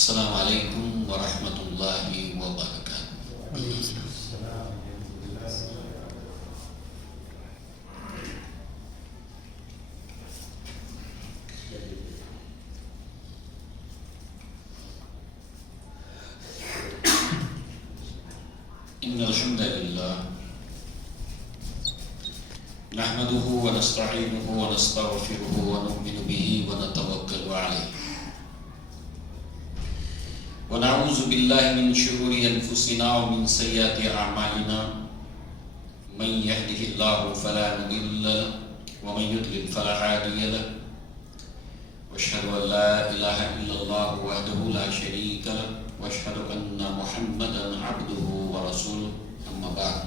السلام علیکم ورحمۃ اللہ وبرکاتہ۔ ان الحمد للہ نحمده ونستعینه ونستغفره ونؤمن به ونتوکل علیہ ونعوذ باللہ من شرور انفسنا ومن سیئات اعمالنا من يهده الله فلا مضل له ومن يضلل فلا هادي له واشهد ان لا اله الا الله وحده لا شريك له واشهد ان محمدا عبده ورسوله اما بعد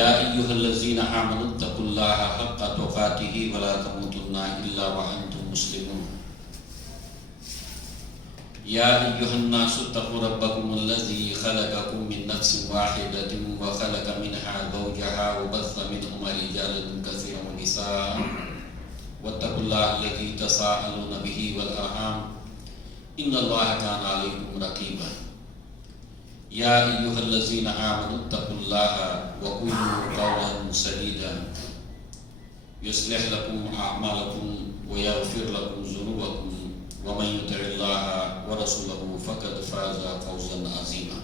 يا ايها الذين امنوا اتقوا الله حق تقاته ولا تموتن الا وانتم مسلمون يا أيها الناس اتقوا ربكم الذي خلقكم من نفس واحدة وخلق منها زوجها وبث منهما رجالا كثيرا ونساء واتقوا الله الذي تساءلون به والأرحام إن الله كان عليكم رقيبا يا أيها الذين آمنوا اتقوا الله وقولوا قولا سديدا يصلح لكم أعمالكم ويغفر لكم ذنوبكم ومن يطع الله ورسوله فقد فاز فوزا عظيما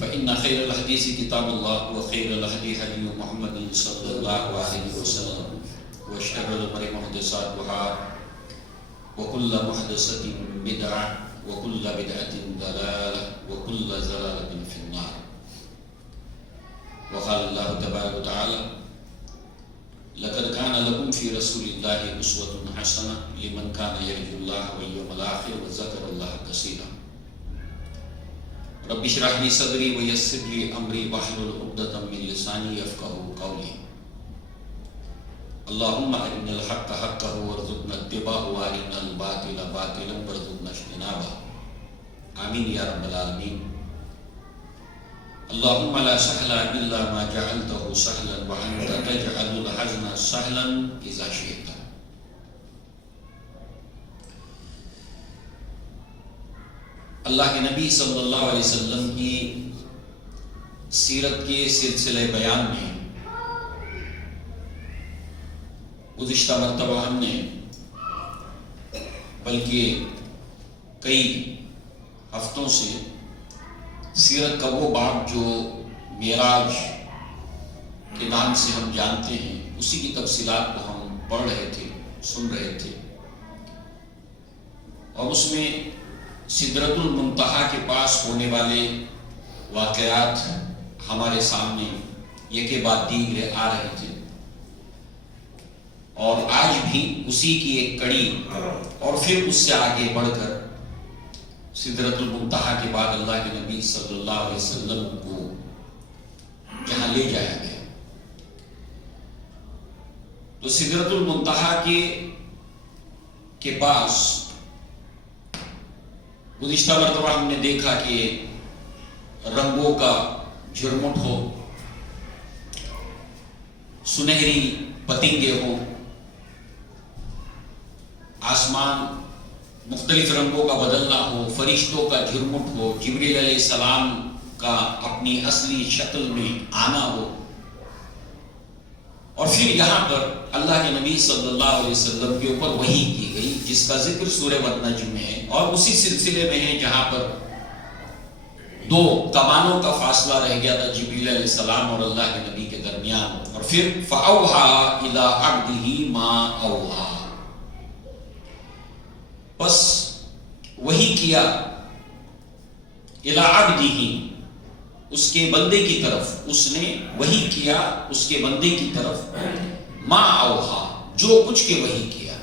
فإن خير الحديث كتاب الله وخير الهدي هدي محمد صلى الله عليه وسلم وشر الأمور محدثاتها وكل محدثة بدعة وكل بدعة ضلالة وكل ضلالة في النار وقال الله تبارك وتعالى لقد كان لكم في رسول الله أسوة حسنة لمن كان يرجو الله واليوم الآخر وذكر الله كثيرا رب اشرح لي صدري ويسر لي أمري واحلل عقدة من لساني يفقهوا قولي اللهم أرنا الحق حقا وارزقنا اتباعه وأرنا الباطل باطلا وارزقنا اجتنابه آمين يا رب العالمين اللهم لا سهل إلا ما جعلته سهلا وأنت تجعل الحزن سهلا إذا شئت۔ اللہ کے نبی صلی اللہ علیہ وسلم کی سیرت کے سلسلے بیان میں گزشتہ مرتبہ ہم نے بلکہ کئی ہفتوں سے سیرت کا وہ باب جو معراج کے نام سے ہم جانتے ہیں اسی کی تفصیلات کو ہم پڑھ رہے تھے، سن رہے تھے، اور اس میں سدرۃ المنتہا کے پاس ہونے والے واقعات ہمارے سامنے یکے بعد دیگرے آ رہے تھے، اور آج بھی اسی کی ایک کڑی اور پھر اس سے آگے بڑھ کر سدرۃ المنتہا کے بعد اللہ کے نبی صلی اللہ علیہ وسلم کو جہاں لے جایا گیا، تو سدرۃ المنتہا کے پاس گزشتہ مرتبہ ہم نے دیکھا کہ رنگوں کا جھرمٹ ہو، سنہری پتنگے ہو، آسمان مختلف رنگوں کا بدلنا ہو، فرشتوں کا جھرمٹ ہو، جبریل علیہ السلام کا اپنی اصلی شکل میں آنا ہو، اور پھر یہاں پر اللہ کے نبی صلی اللہ علیہ وسلم کے اوپر وحی کی گئی جس کا ذکر سورہ والنجم میں ہے، اور اسی سلسلے میں ہے جہاں پر دو کمانوں کا فاصلہ رہ گیا تھا جبریل علیہ السلام اور اللہ کے نبی کے درمیان، اور پھر فَأَوْحَى إِلَىٰ عَبْدِهِ مَا أَوْحَىٰ، بس وہی کیا اِلَىٰ عَبْدِهِ، اس کے بندے کی طرف، اس نے وحی کیا اس کے بندے کی طرف، ما اوحا، جو کچھ کے وحی کیا۔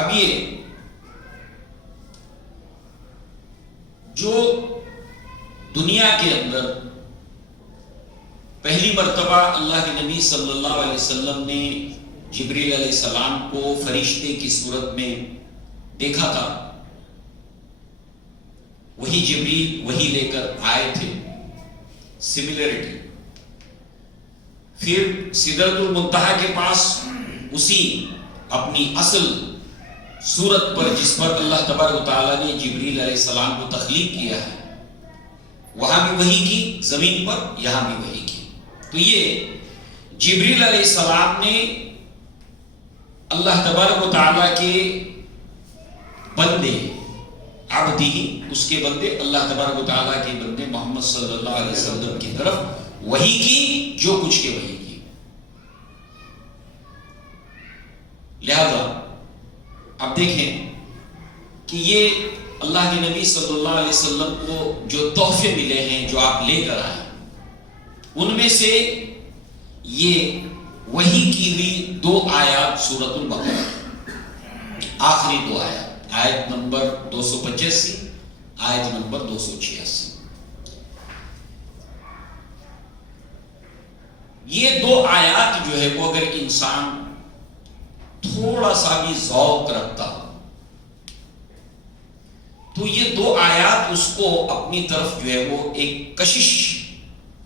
اب یہ جو دنیا کے اندر پہلی مرتبہ اللہ کے نبی صلی اللہ علیہ وسلم نے جبریل علیہ السلام کو فرشتے کی صورت میں دیکھا تھا، وہی جبریل وہی لے کر آئے تھے، سملیرٹی۔ پھر سدرۃ المنتہا کے پاس اسی اپنی اصل صورت پر جس پر اللہ تبارک و تعالیٰ نے جبریل علیہ السلام کو تخلیق کیا ہے، وہاں بھی وحی کی، زمین پر یہاں بھی وحی کی. تو یہ جبریل علیہ السلام نے اللہ تبارک و تعالیٰ کے بندے، عبدی، اس کے بندے، اللہ تبارک و تعالیٰ کے بندے محمد صلی اللہ علیہ وسلم کی طرف وحی کی، جو کچھ کے وحی کی. لہذا اب دیکھیں کہ یہ اللہ کے نبی صلی اللہ علیہ وسلم کو جو تحفے ملے ہیں، جو آپ لے کر آئے، ان میں سے یہ وحی کی ہوئی 2 آیات سورۃ البقرہ، آخری 2 آیات، آیت نمبر 285، آیت نمبر 286. یہ 2 آیات جو ہے وہ اگر انسان تھوڑا سا بھی ذوق رکھتا ہو تو یہ 2 آیات اس کو اپنی طرف جو ہے وہ ایک کشش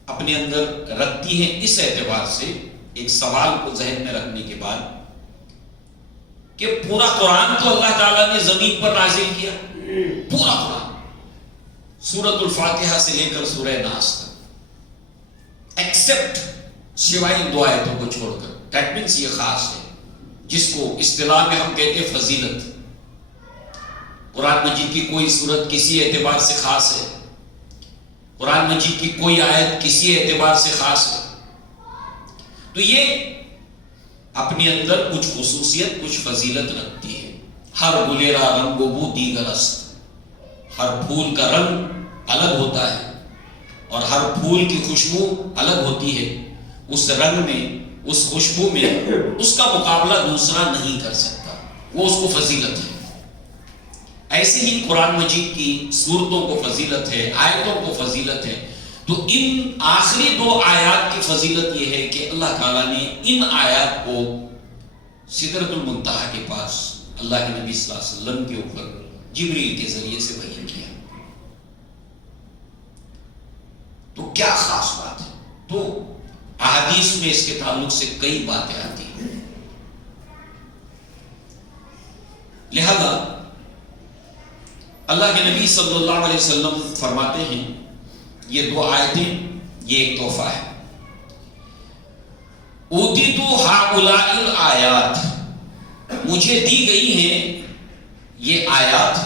اپنے اندر رکھتی ہیں، اس اعتبار سے ایک سوال کو ذہن میں رکھنے کے بعد کہ پورا قرآن تو اللہ تعالیٰ نے زمین پر نازل کیا، پورا قرآن سورۃ الفاتحہ سے لے کر سورہ ناس تک، ایکسپٹ سوائے ان 2 آیتوں کو چھوڑ کر. دیٹ مینس یہ خاص ہے، جس کو اصطلاح میں ہم کہتے ہیں فضیلت. قرآن مجید کی کوئی سورت کسی اعتبار سے خاص ہے، قرآن مجید کی کوئی آیت کسی اعتبار سے خاص ہے، تو یہ اپنے اندر کچھ خصوصیت، کچھ فضیلت رکھتی ہے. ہر گلیرا رنگ و بو دیگر است، ہر پھول کا رنگ الگ ہوتا ہے اور ہر پھول کی خوشبو الگ ہوتی ہے. اس رنگ میں، اس خوشبو میں اس کا مقابلہ دوسرا نہیں کر سکتا، وہ اس کو فضیلت ہے. ایسے ہی قرآن مجید کی سورتوں کو فضیلت ہے، آیتوں کو فضیلت ہے. تو ان آخری 2 آیات کی فضیلت یہ ہے کہ اللہ تعالیٰ نے ان آیات کو سدرۃ المنتہا کے پاس اللہ کے نبی صلی اللہ علیہ وسلم کے اوپر جبریل کے ذریعے سے وحی کیا. تو کیا خاص بات ہے؟ تو احادیث میں اس کے تعلق سے کئی باتیں آتی ہیں. لہذا اللہ کے نبی صلی اللہ علیہ وسلم فرماتے ہیں یہ 2 آیتیں یہ ایک تحفہ ہے. اوتیتو ہؤلاء الآیات، مجھے دی گئی ہیں یہ آیات،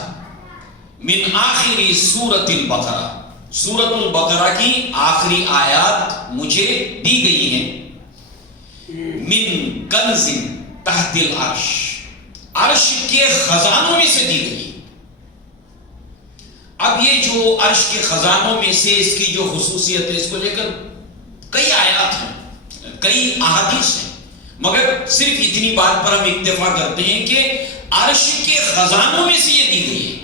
من آخری سورۃ البقرہ، سورۃ البقرہ کی آخری آیات مجھے دی گئی ہیں، من کنز تحت العرش، عرش کے خزانوں میں سے دی گئی. اب یہ جو عرش کے خزانوں میں سے اس کی جو خصوصیت ہے، اس کو لے کر کئی آیات ہیں، کئی احادیث ہیں، مگر صرف اتنی بات پر ہم اکتفا کرتے ہیں کہ عرش کے خزانوں میں سے یہ دی گئی ہے.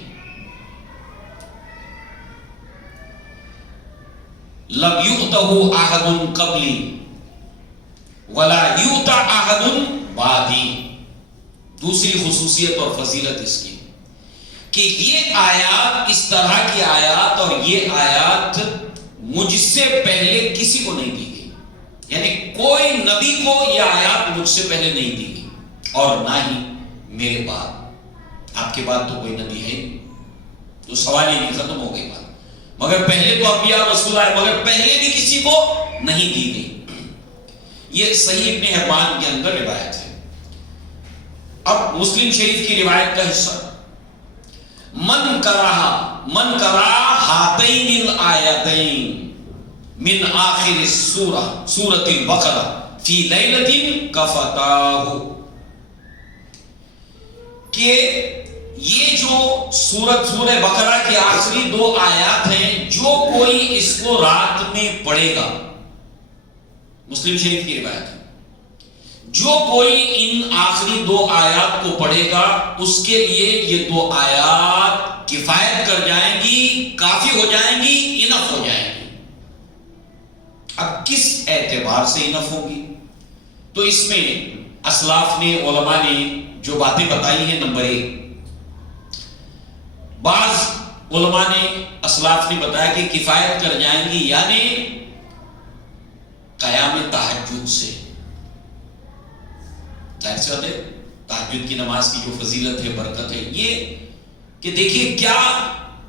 لم یؤتہ احد قبلی ولا یؤتى احد بعدی. دوسری خصوصیت اور فضیلت اس کی کہ یہ آیات، اس طرح کی آیات اور یہ آیات مجھ سے پہلے کسی کو نہیں دی گئی. یعنی کوئی نبی کو یہ آیات مجھ سے پہلے نہیں دی گئی اور نہ ہی میرے بعد. آپ کے بعد تو کوئی نبی ہے تو سوال ہی نہیں، ختم ہو گئی بات. مگر پہلے تو انبیاء رسول آئے، مگر پہلے بھی کسی کو نہیں دی گئی. یہ صحیح ابن حبان کے اندر روایت ہے. اب مسلم شریف کی روایت کا حصہ، من کرا ہاتین الآیتین من آخر سورۃ البقرہ فی لیلۃ کفتاہ، کہ یہ جو سورہ بقرہ کی آخری 2 آیات ہیں، جو کوئی اس کو رات میں پڑھے گا، مسلم شریف کی روایت ہے، جو کوئی ان آخری 2 آیات کو پڑھے گا اس کے لیے یہ 2 آیات کفایت کر جائیں گی، کافی ہو جائیں گی، انف ہو جائیں گی. اب کس اعتبار سے انف ہوگی؟ تو اس میں اسلاف نے، علماء نے جو باتیں بتائی ہیں، نمبر 1، بعض علماء نے، اسلاف نے بتایا کہ کفایت کر جائیں گی یعنی قیام تہجد سے. ظاہر سی بات ہے، تہجد کی نماز کی جو فضیلت ہے، برکت ہے، یہ کہ دیکھیے کیا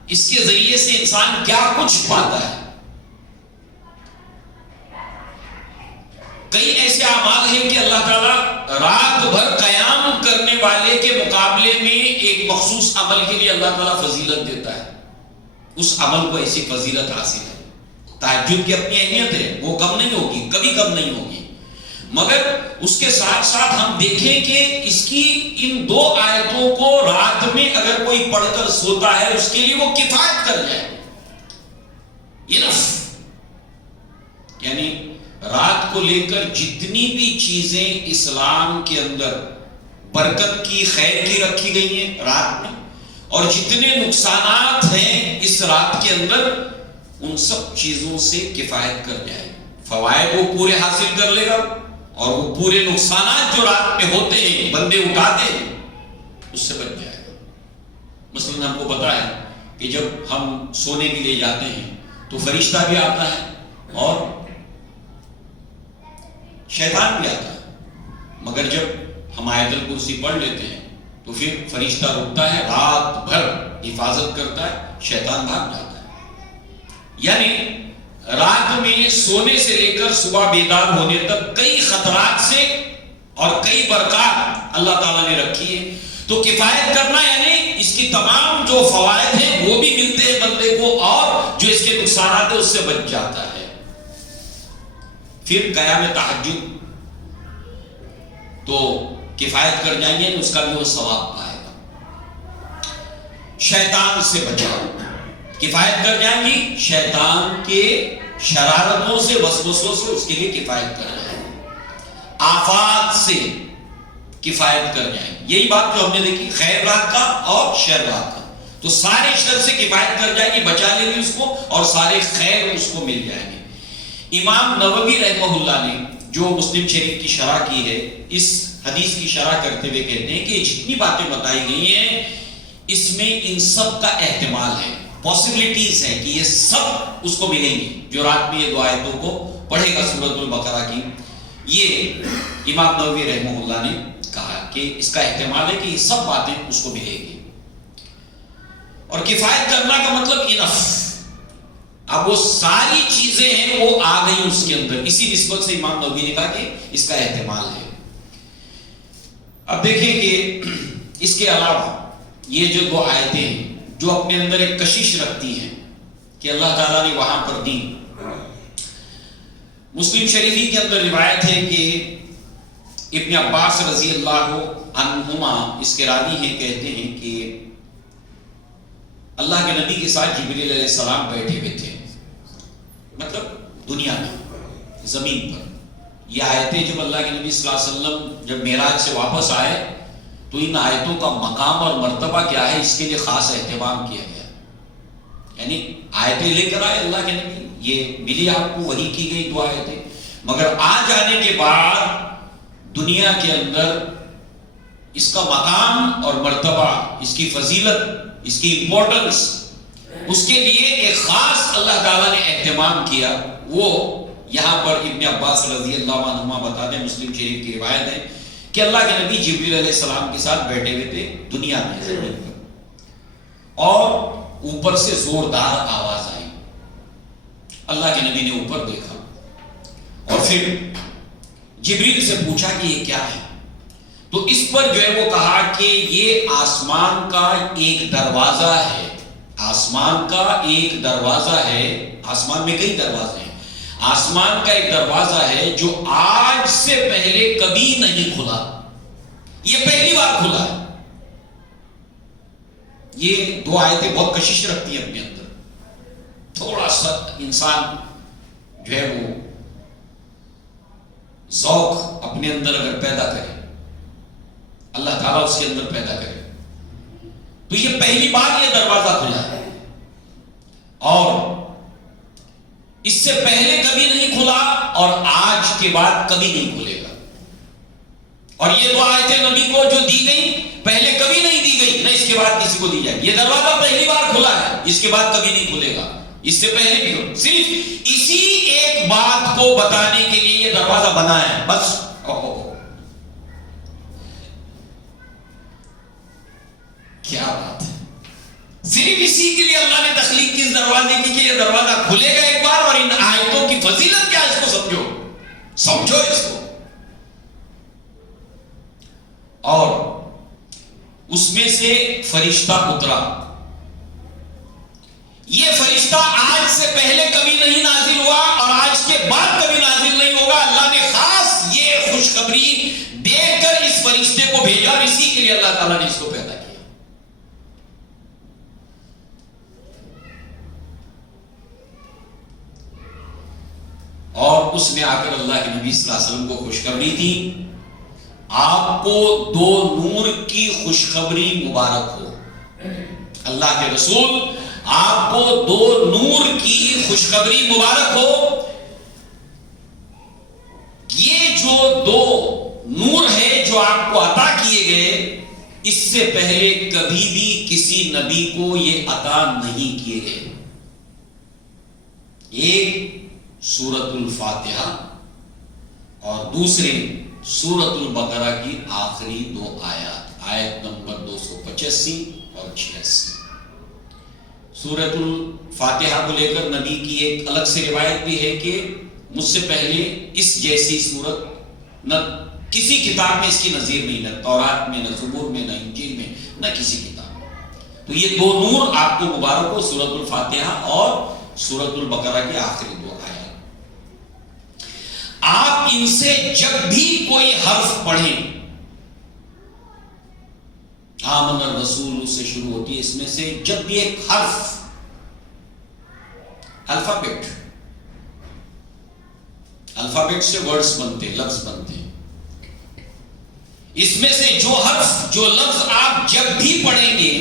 اس کے ذریعے سے انسان کیا کچھ پاتا ہے. کئی ایسے اعمال ہیں کہ اللہ تعالیٰ رات بھر قیام کرنے والے کے مقابلے میں ایک مخصوص عمل کے لیے اللہ تعالیٰ فضیلت دیتا ہے. اس عمل کو ایسی فضیلت حاصل ہے. تہجد کی اپنی اہمیت ہے، وہ کم نہیں ہوگی، کبھی کم نہیں ہوگی. مگر اس کے ساتھ ساتھ ہم دیکھیں کہ اس کی ان 2 آیتوں کو رات میں اگر کوئی پڑھ کر سوتا ہے اس کے لیے وہ کفایت کر جائے. یعنی رات کو لے کر جتنی بھی چیزیں اسلام کے اندر برکت کی، خیر کی رکھی گئی ہیں رات میں، اور جتنے نقصانات ہیں اس رات کے اندر، ان سب چیزوں سے کفایت کر جائے. فوائد وہ پورے حاصل کر لے گا، اور وہ پورے نقصانات جو رات میں ہوتے ہیں بندے اٹھاتے ہیں اس سے بچ جائے گا. مثلا ہم کو پتا ہے کہ جب ہم سونے کے لیے جاتے ہیں تو فرشتہ بھی آتا ہے اور شیطان بھی آتا ہے. مگر جب ہم آیت الکرسی پڑھ لیتے ہیں تو پھر فرشتہ رکتا ہے، رات بھر حفاظت کرتا ہے، شیطان بھاگ جاتا ہے. یعنی رات میں سونے سے لے کر صبح بیدار ہونے تک کئی خطرات سے اور کئی برکات اللہ تعالیٰ نے رکھی ہے. تو کفایت کرنا یعنی اس کی تمام جو فوائد ہیں وہ بھی ملتے ہیں بندے کو، اور جو اس کے نقصانات ہیں اس سے بچ جاتا ہے. پھر قیام تہجد تو کفایت کر جائیں گے، اس کا بھی وہ ثواب پائے گا. شیطان سے بچاؤ، کفایت کر جائیں گی. شیطان کے شرارتوں سے، وسوسوں سے اس کے لیے کفایت کر جائیں گے. آفات سے کفایت کر جائیں گے. یہی بات جو ہم نے دیکھی خیر رات کا اور شر رات کا، تو سارے شر سے کفایت کر جائیں گے، بچا لیں گے اس کو، اور سارے خیر اس کو مل جائیں گے. امام نووی رحمہ اللہ نے جو مسلم شریف کی شرح کی ہے، اس حدیث کی شرح کرتے ہوئے کہتے ہیں کہ جتنی باتیں بتائی گئی ہیں اس میں ان سب کا احتمال ہے، پاسبلٹیز ہیں کہ یہ سب اس کو ملیں گی جو رات میں یہ 2 آیتوں کو پڑھے گا سورۃ البقرہ کی. یہ امام نووی رحمہ اللہ نے کہا کہ اس کا احتمال ہے کہ یہ سب باتیں اس کو ملے گی. اور کفایت کرنا کا مطلب انف. اب وہ ساری چیزیں ہیں وہ آ گئی اس کے اندر، اسی نسبت سے امام نووی نے کہا کہ اس کا احتمال ہے. اب دیکھیں کہ اس کے علاوہ یہ جو 2 آیتیں ہیں جو اپنے اندر ایک کشش رکھتی ہیں کہ اللہ تعالیٰ نے وہاں پر دی. مسلم شریفی کے اندر روایت ہے کہ ابن عباس رضی اللہ عنہما اس کے راوی ہیں، کہتے ہیں کہ اللہ کے نبی کے ساتھ جبریل علیہ السلام بیٹھے ہوئے تھے، مطلب دنیا میں، زمین پر. یہ آیتیں جب اللہ کے نبی صلی اللہ علیہ وسلم جب معراج سے واپس آئے تو ان آیتوں کا مقام اور مرتبہ کیا ہے اس کے لیے خاص اہتمام کیا گیا. یعنی آیتیں لے کر آئے اللہ کے نبی، یہ ملی آپ کو، وحی کی گئی 2 آیتیں، مگر آ جانے کے بعد دنیا کے اندر اس کا مقام اور مرتبہ، اس کی فضیلت، اس کی امپورٹنس، اس کے لیے ایک خاص اللہ تعالیٰ نے اہتمام کیا. وہ یہاں پر ابن عباس رضی اللہ عنہما بتاتے ہیں، مسلم شریف کی روایت ہے کہ اللہ کے نبی جبریل علیہ السلام کے ساتھ بیٹھے ہوئے تھے دنیا میں زمین پر، اور اوپر سے زوردار آواز آئی. اللہ کے نبی نے اوپر دیکھا اور پھر جبریل سے پوچھا کہ یہ کیا ہے. تو اس پر جو ہے وہ کہا کہ یہ آسمان کا ایک دروازہ ہے. آسمان کا ایک دروازہ ہے، آسمان میں کئی دروازے ہیں، آسمان کا ایک دروازہ ہے جو آج سے پہلے کبھی نہیں کھلا، یہ پہلی بار کھلا ہے. یہ 2 آیتیں بہت کشش رکھتی ہیں اپنے اندر. تھوڑا سا انسان جو ہے وہ ذوق اپنے اندر اگر پیدا کرے، اللہ تعالیٰ اس کے اندر پیدا کرے، تو یہ پہلی بار یہ دروازہ کھلا ہے، اور اس سے پہلے کبھی نہیں کھلا اور آج کے بعد کبھی نہیں کھلے گا. اور یہ 2 آیتیں نبی کو جو دی گئی پہلے کبھی نہیں دی گئی، نہ اس کے بعد کسی کو دی جائے. یہ دروازہ پہلی بار کھلا ہے، اس کے بعد کبھی نہیں کھلے گا، اس سے پہلے بھی. صرف اسی ایک بات کو بتانے کے لیے یہ دروازہ بنا ہے بس. کیا بات ہے! صرف اسی کے لیے اللہ نے تخلیق کی اس دروازے کی کہ یہ دروازہ کھلے گا ایک بار، اور ان آیتوں کی فضیلت کیا ہے اس کو سمجھو اس کو. اور اس میں سے فرشتہ اترا. یہ فرشتہ آج سے پہلے کبھی نہیں نازل ہوا اور آج کے بعد کبھی نازل نہیں ہوگا. اللہ نے خاص یہ خوشخبری دے کر اس فرشتے کو بھیجا، اور اسی کے لیے اللہ تعالیٰ نے اس کو پیدا کیا. اور اس میں آ کر اللہ کے نبی صلی اللہ علیہ وسلم کو خوشخبری تھی، آپ کو 2 نور کی خوشخبری مبارک ہو. اللہ کے رسول آپ کو 2 نور کی خوشخبری مبارک ہو. یہ جو 2 نور ہے جو آپ کو عطا کیے گئے، اس سے پہلے کبھی بھی کسی نبی کو یہ عطا نہیں کیے گئے. ایک سورۃ الفاتحہ اور دوسرے سورۃ البقرہ کی آخری 2 آیات، آیت نمبر 285 اور 86. سورۃ الفاتحہ کو لے کر نبی کی ایک الگ سے روایت بھی ہے کہ مجھ سے پہلے اس جیسی سورت نہ کسی کتاب میں اس کی نظیر نہیں، نہ تورات میں، نہ زبور میں، نہ انجیل میں، نہ کسی کتاب میں. تو یہ 2 نور آپ کو مبارک ہو، سورۃ الفاتحہ اور سورۃ البقرہ کی آخری 2 آیات. آپ ان سے جب بھی کوئی حرف پڑھیں، آمن الرسول سے شروع ہوتی ہے، اس میں سے جب بھی ایک حرف، الفابیٹ سے ورڈز بنتے، لفظ بنتے، اس میں سے جو حرف، جو لفظ آپ جب بھی پڑھیں گے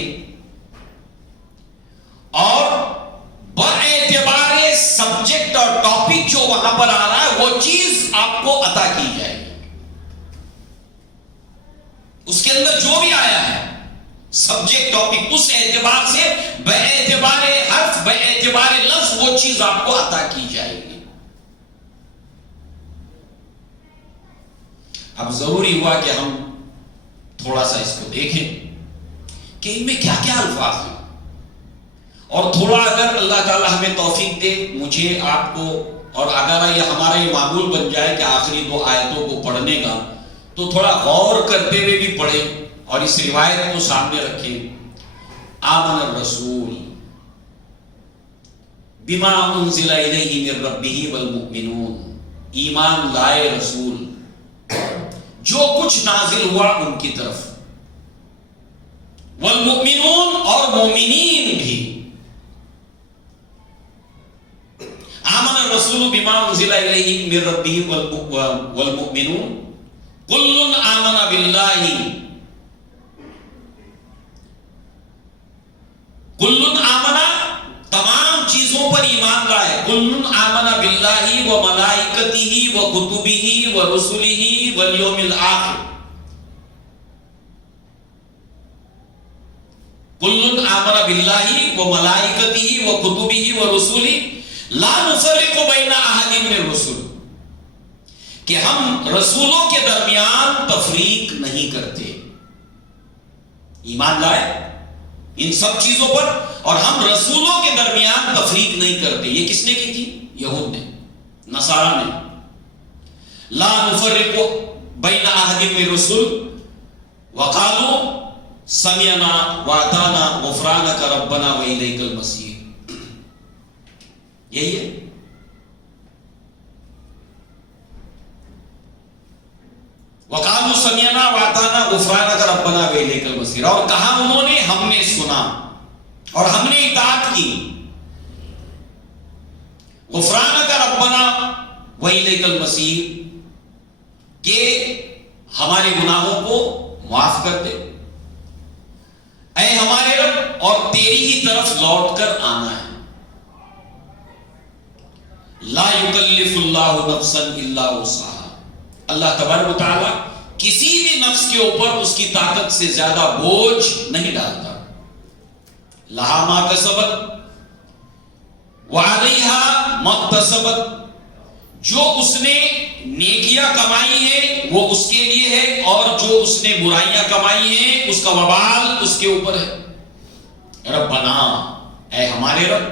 اور باعتبار سبجیکٹ اور ٹاپک جو وہاں پر آ رہا ہے، وہ چیز آپ کو عطا کی جائے گی. اس کے اندر جو بھی آیا ہے سبجیکٹ ٹاپک، اس اعتبار سے باعتبار حرف، باعتبار لفظ وہ چیز آپ کو عطا کی جائے گی. اب ضروری ہوا کہ ہم تھوڑا سا اس کو دیکھیں کہ ان میں کیا کیا الفاظ ہیں، اور تھوڑا اگر اللہ تعالیٰ ہمیں توفیق دے، مجھے، آپ کو، اور اگر یہ ہمارا یہ معمول بن جائے کہ آخری 2 آیتوں کو پڑھنے کا، تو تھوڑا غور کرتے ہوئے بھی پڑھیں اور اس روایت کو سامنے رکھیں. آمن الرسول بما انزل الیہ من ربہ والمؤمنون، ایمان لائے رسول جو کچھ نازل ہوا ان کی طرف، والمؤمنون اور مومنین بھی. آمن الرسول بما انزل الیہ من ربہ والمؤمنون کل آمن باللہ، کل آمن تمام چیزوں پر ایمان لائے، کل آمن باللہ و ملائکتہ و کتبہ و رسلہ والیوم الآخر، کل آمن باللہ و ملائکتہ و کتبہ و رسلہ لا نفرق بین احد من الرسل، کہ ہم رسولوں کے درمیان تفریق نہیں کرتے. ایمان لائے ان سب چیزوں پر، اور ہم رسولوں کے درمیان تفریق نہیں کرتے. یہ کس نے کی تھی؟ یہود نے، نصارہ نے. لا نفرق بین احد من الرسل وقالوا سمعنا واطعنا غفرانک ربنا والیک المصیر. یہی ہے. وقالوا سمعنا واطعنا غفرانک ربنا والیک المصیر، اور کہا انہوں نے ہم نے سنا اور ہم نے اطاعت کی. غفرانک ربنا والیک المصیر، کہ ہمارے گناہوں کو معاف کر دے، اے ہمارے رب، اور تیری ہی طرف لوٹ کر آنا ہے. لا یکلف اللہ نفسا الا وسعها، اللہ تبارک و تعالی کسی بھی نفس کے اوپر اس کی طاقت سے زیادہ بوجھ نہیں ڈالتا. لہا ما کسبت وعلیہا ما اکتسبت، جو اس نے نیکیاں کمائی ہیں وہ اس کے لیے ہے، اور جو اس نے برائیاں کمائی ہیں اس کا وبال اس کے اوپر ہے۔ ربنا، اے ہمارے رب،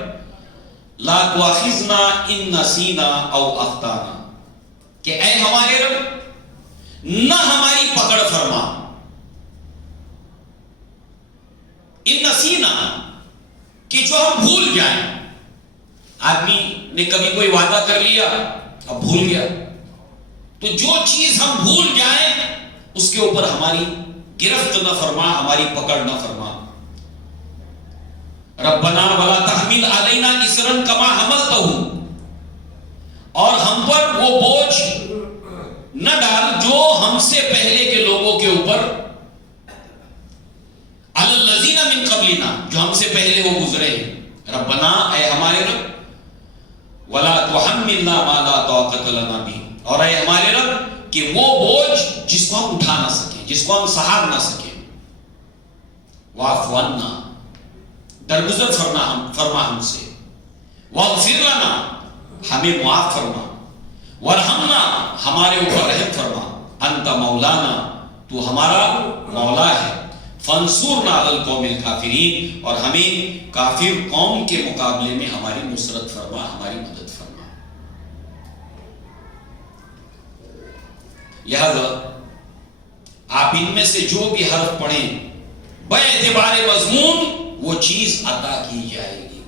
لا تؤاخذنا ان نسینا او اخطانا، کہ اے ہمارے رب نہ ہماری پکڑ فرما، ان نسینا کہ جو ہم بھول جائیں۔ آدمی نے کبھی کوئی وعدہ کر لیا، اب بھول گیا، تو جو چیز ہم بھول جائیں اس کے اوپر ہماری گرفت نہ فرما، ہماری پکڑ نہ فرما۔ ربنا ولا تحمل علینا اصرا کما حملتہ، اور ہم پر وہ بوجھ نہ ڈال جو ہم سے پہلے کے لوگوں کے اوپر، علی الذین من قبلنا، جو ہم سے پہلے وہ گزرے ہیں۔ ربنا، اے ہمارے رب، ولا تحملنا ما لا طاقت لنا به، اور اے ہمارے رب کہ وہ بوجھ جس کو ہم اٹھا نہ سکیں، جس کو ہم سہار نہ سکیں، واعف عنا، درگزر فرما ہم سے، واغفر لنا، ہمیں معاف فرما، وارحمنا، ہمارے اوپر رحم فرما، انت مولانا، تو ہمارا مولا ہے، فانصرنا علی القوم الکافرین، اور ہمیں کافر قوم کے مقابلے میں ہماری نصرت فرما، ہماری مدد فرما۔ لہذا آپ ان میں سے جو بھی حرف پڑھیں بے اعتبار مضمون وہ چیز عطا کی جائے گی۔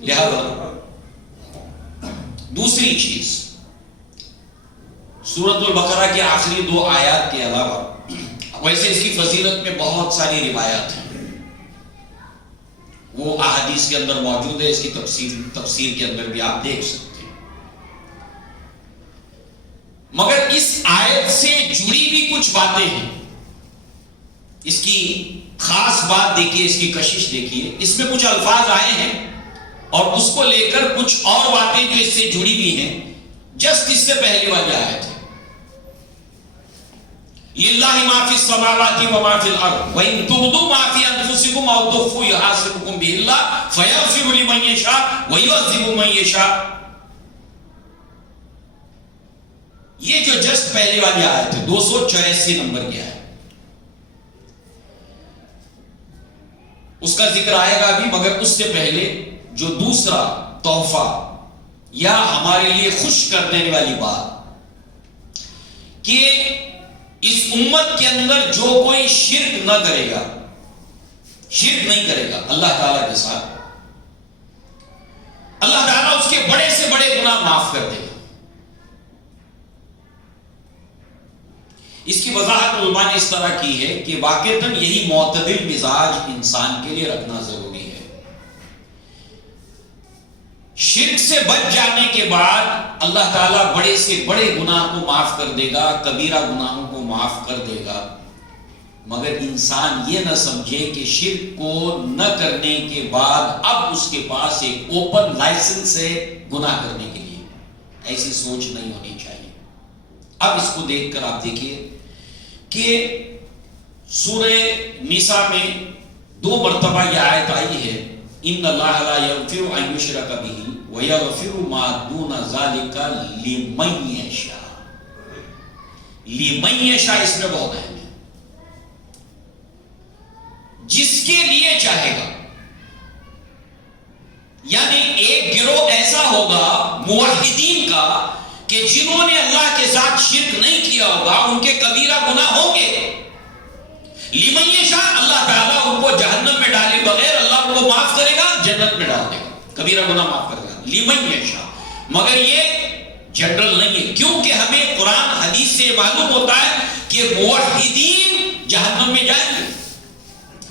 لہذا دوسری چیز، سورۃ البقرہ کے آخری 2 آیات کے علاوہ، ویسے اس کی فضیلت میں بہت ساری روایات ہیں، وہ احادیث کے اندر موجود ہے، اس کی تفسیر کے اندر بھی آپ دیکھ سکتے ہیں، مگر اس آیت سے جڑی بھی کچھ باتیں ہیں۔ اس کی خاص بات دیکھیے، اس کی کشش دیکھیے، اس میں کچھ الفاظ آئے ہیں اور اس کو لے کر کچھ اور باتیں جو اس سے جڑی بھی ہیں، جسٹ اس سے پہلے والی آیت ہے، للہ ما فی السماوات و ما فی الارض وان تبدوا ما فی انفسکم او تخفوا یحاسبکم بہ اللہ فیغفر لمن یشاء ویعذب من یشاء۔ یہ جو جسٹ پہلے والی آیت ہے 284 نمبر کی آیت، اس کا ذکر آئے گا ابھی، مگر اس سے پہلے جو دوسرا تحفہ یا ہمارے لیے خوش کر دینے والی بات، کہ اس امت کے اندر جو کوئی شرک نہ کرے گا، شرک نہیں کرے گا اللہ تعالیٰ کے ساتھ، اللہ تعالیٰ اس کے بڑے سے بڑے گناہ معاف کر دے گا۔ اس کی وضاحت علماء نے اس طرح کی ہے کہ واقعتاً یہی معتدل مزاج انسان کے لیے رکھنا ضروری ہے۔ شرک سے بچ جانے کے بعد اللہ تعالیٰ بڑے سے بڑے گناہ کو معاف کر دے گا، کبیرہ گناہوں کو معاف کر دے گا، مگر انسان یہ نہ سمجھے کہ شرک کو نہ کرنے کے بعد اب اس کے پاس ایک اوپن لائسنس ہے گناہ کرنے کے لیے۔ ایسی سوچ نہیں ہونی چاہیے۔ اب اس کو دیکھ کر آپ دیکھیے کہ سورہ نساء میں 2 مرتبہ یہ آیت آئی ہے، ان اللہ لا یغفر ان یشرک بہ ویغفر ما دون ذلک لمن یشاء۔ لمن یشاء اس میں بہت اہم ہے، جس کے لیے چاہے گا، یعنی ایک گروہ ایسا ہوگا موحدین کا کہ جنہوں نے اللہ کے ساتھ شرک نہیں کیا ہوگا، ان کے کبیرہ گناہ ہوں گے، لمن یشاء، اللہ تعالیٰ ان کو جہنم میں ڈالے بغیر اللہ ان کو معاف کرے گا، جنت میں ڈال دے گا، کبیرہ گناہ معاف کرے گا، لمن یشاء۔ مگر یہ جنرل نہیں ہے، کیونکہ ہمیں قرآن حدیث سے معلوم ہوتا ہے کہ موحدین جہنم میں جائیں گے،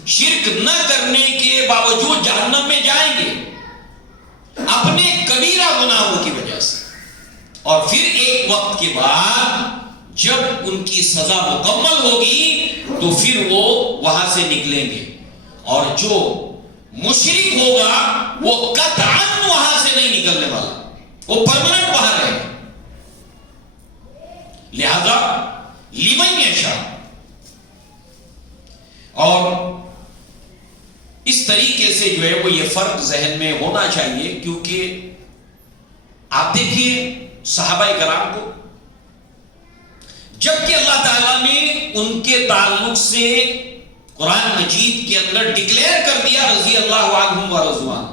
شرک نہ کرنے کے باوجود جہنم میں جائیں گے اپنے کبیرہ گناہوں کی وجہ سے، اور پھر ایک وقت کے بعد جب ان کی سزا مکمل ہوگی تو پھر وہ وہاں سے نکلیں گے، اور جو مشرک ہوگا وہ قطعاً وہاں سے نہیں نکلنے والا، وہ پرمننٹ وہاں رہے گا۔ لہذا لمن یشاء، اور اس طریقے سے جو ہے وہ یہ فرق ذہن میں ہونا چاہیے، کیونکہ آپ دیکھیے صحابہ کرام کو جبکہ اللہ تعالیٰ نے ان کے تعلق سے قرآن مجید کے اندر ڈکلیئر کر دیا رضی اللہ عنہم و رضوان،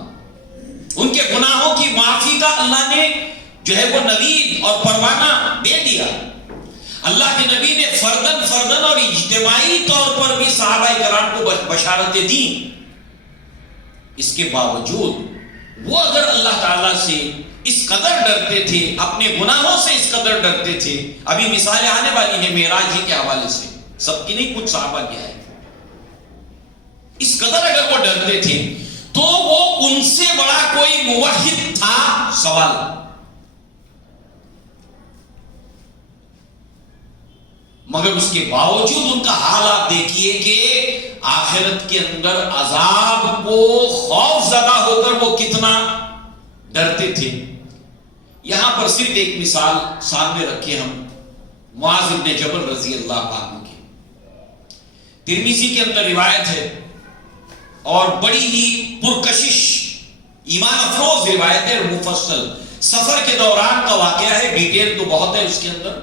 ان کے گناہوں کی معافی کا اللہ نے جو ہے وہ نوید اور پروانہ دے دیا۔ اللہ کے نبی نے فردن اور اجتماعی طور پر بھی صحابہ کرام کو بشارتیں دیں، اس کے باوجود وہ اگر اللہ تعالیٰ سے اس قدر ڈرتے تھے، اپنے گناہوں سے اس قدر ڈرتے تھے، ابھی مثالیں آنے والی ہیں معراج ہی کے حوالے سے، سب کی نہیں، کچھ صحابہ کی ہے، اس قدر اگر وہ ڈرتے تھے تو وہ ان سے بڑا کوئی موحد تھا؟ سوال۔ مگر اس کے باوجود ان کا حال آپ دیکھیے کہ آخرت کے اندر عذاب کو خوف زدہ ہو کر وہ کتنا ڈرتے تھے۔ یہاں پر صرف ایک مثال سامنے رکھے ہم معاذ بن جبل رضی اللہ عنہ کی، ترمذی کے اندر روایت ہے اور بڑی ہی پرکشش ایمان افروز روایت ہے، مفصل سفر کے دوران کا واقعہ ہے، ڈیٹیل تو بہت ہے اس کے اندر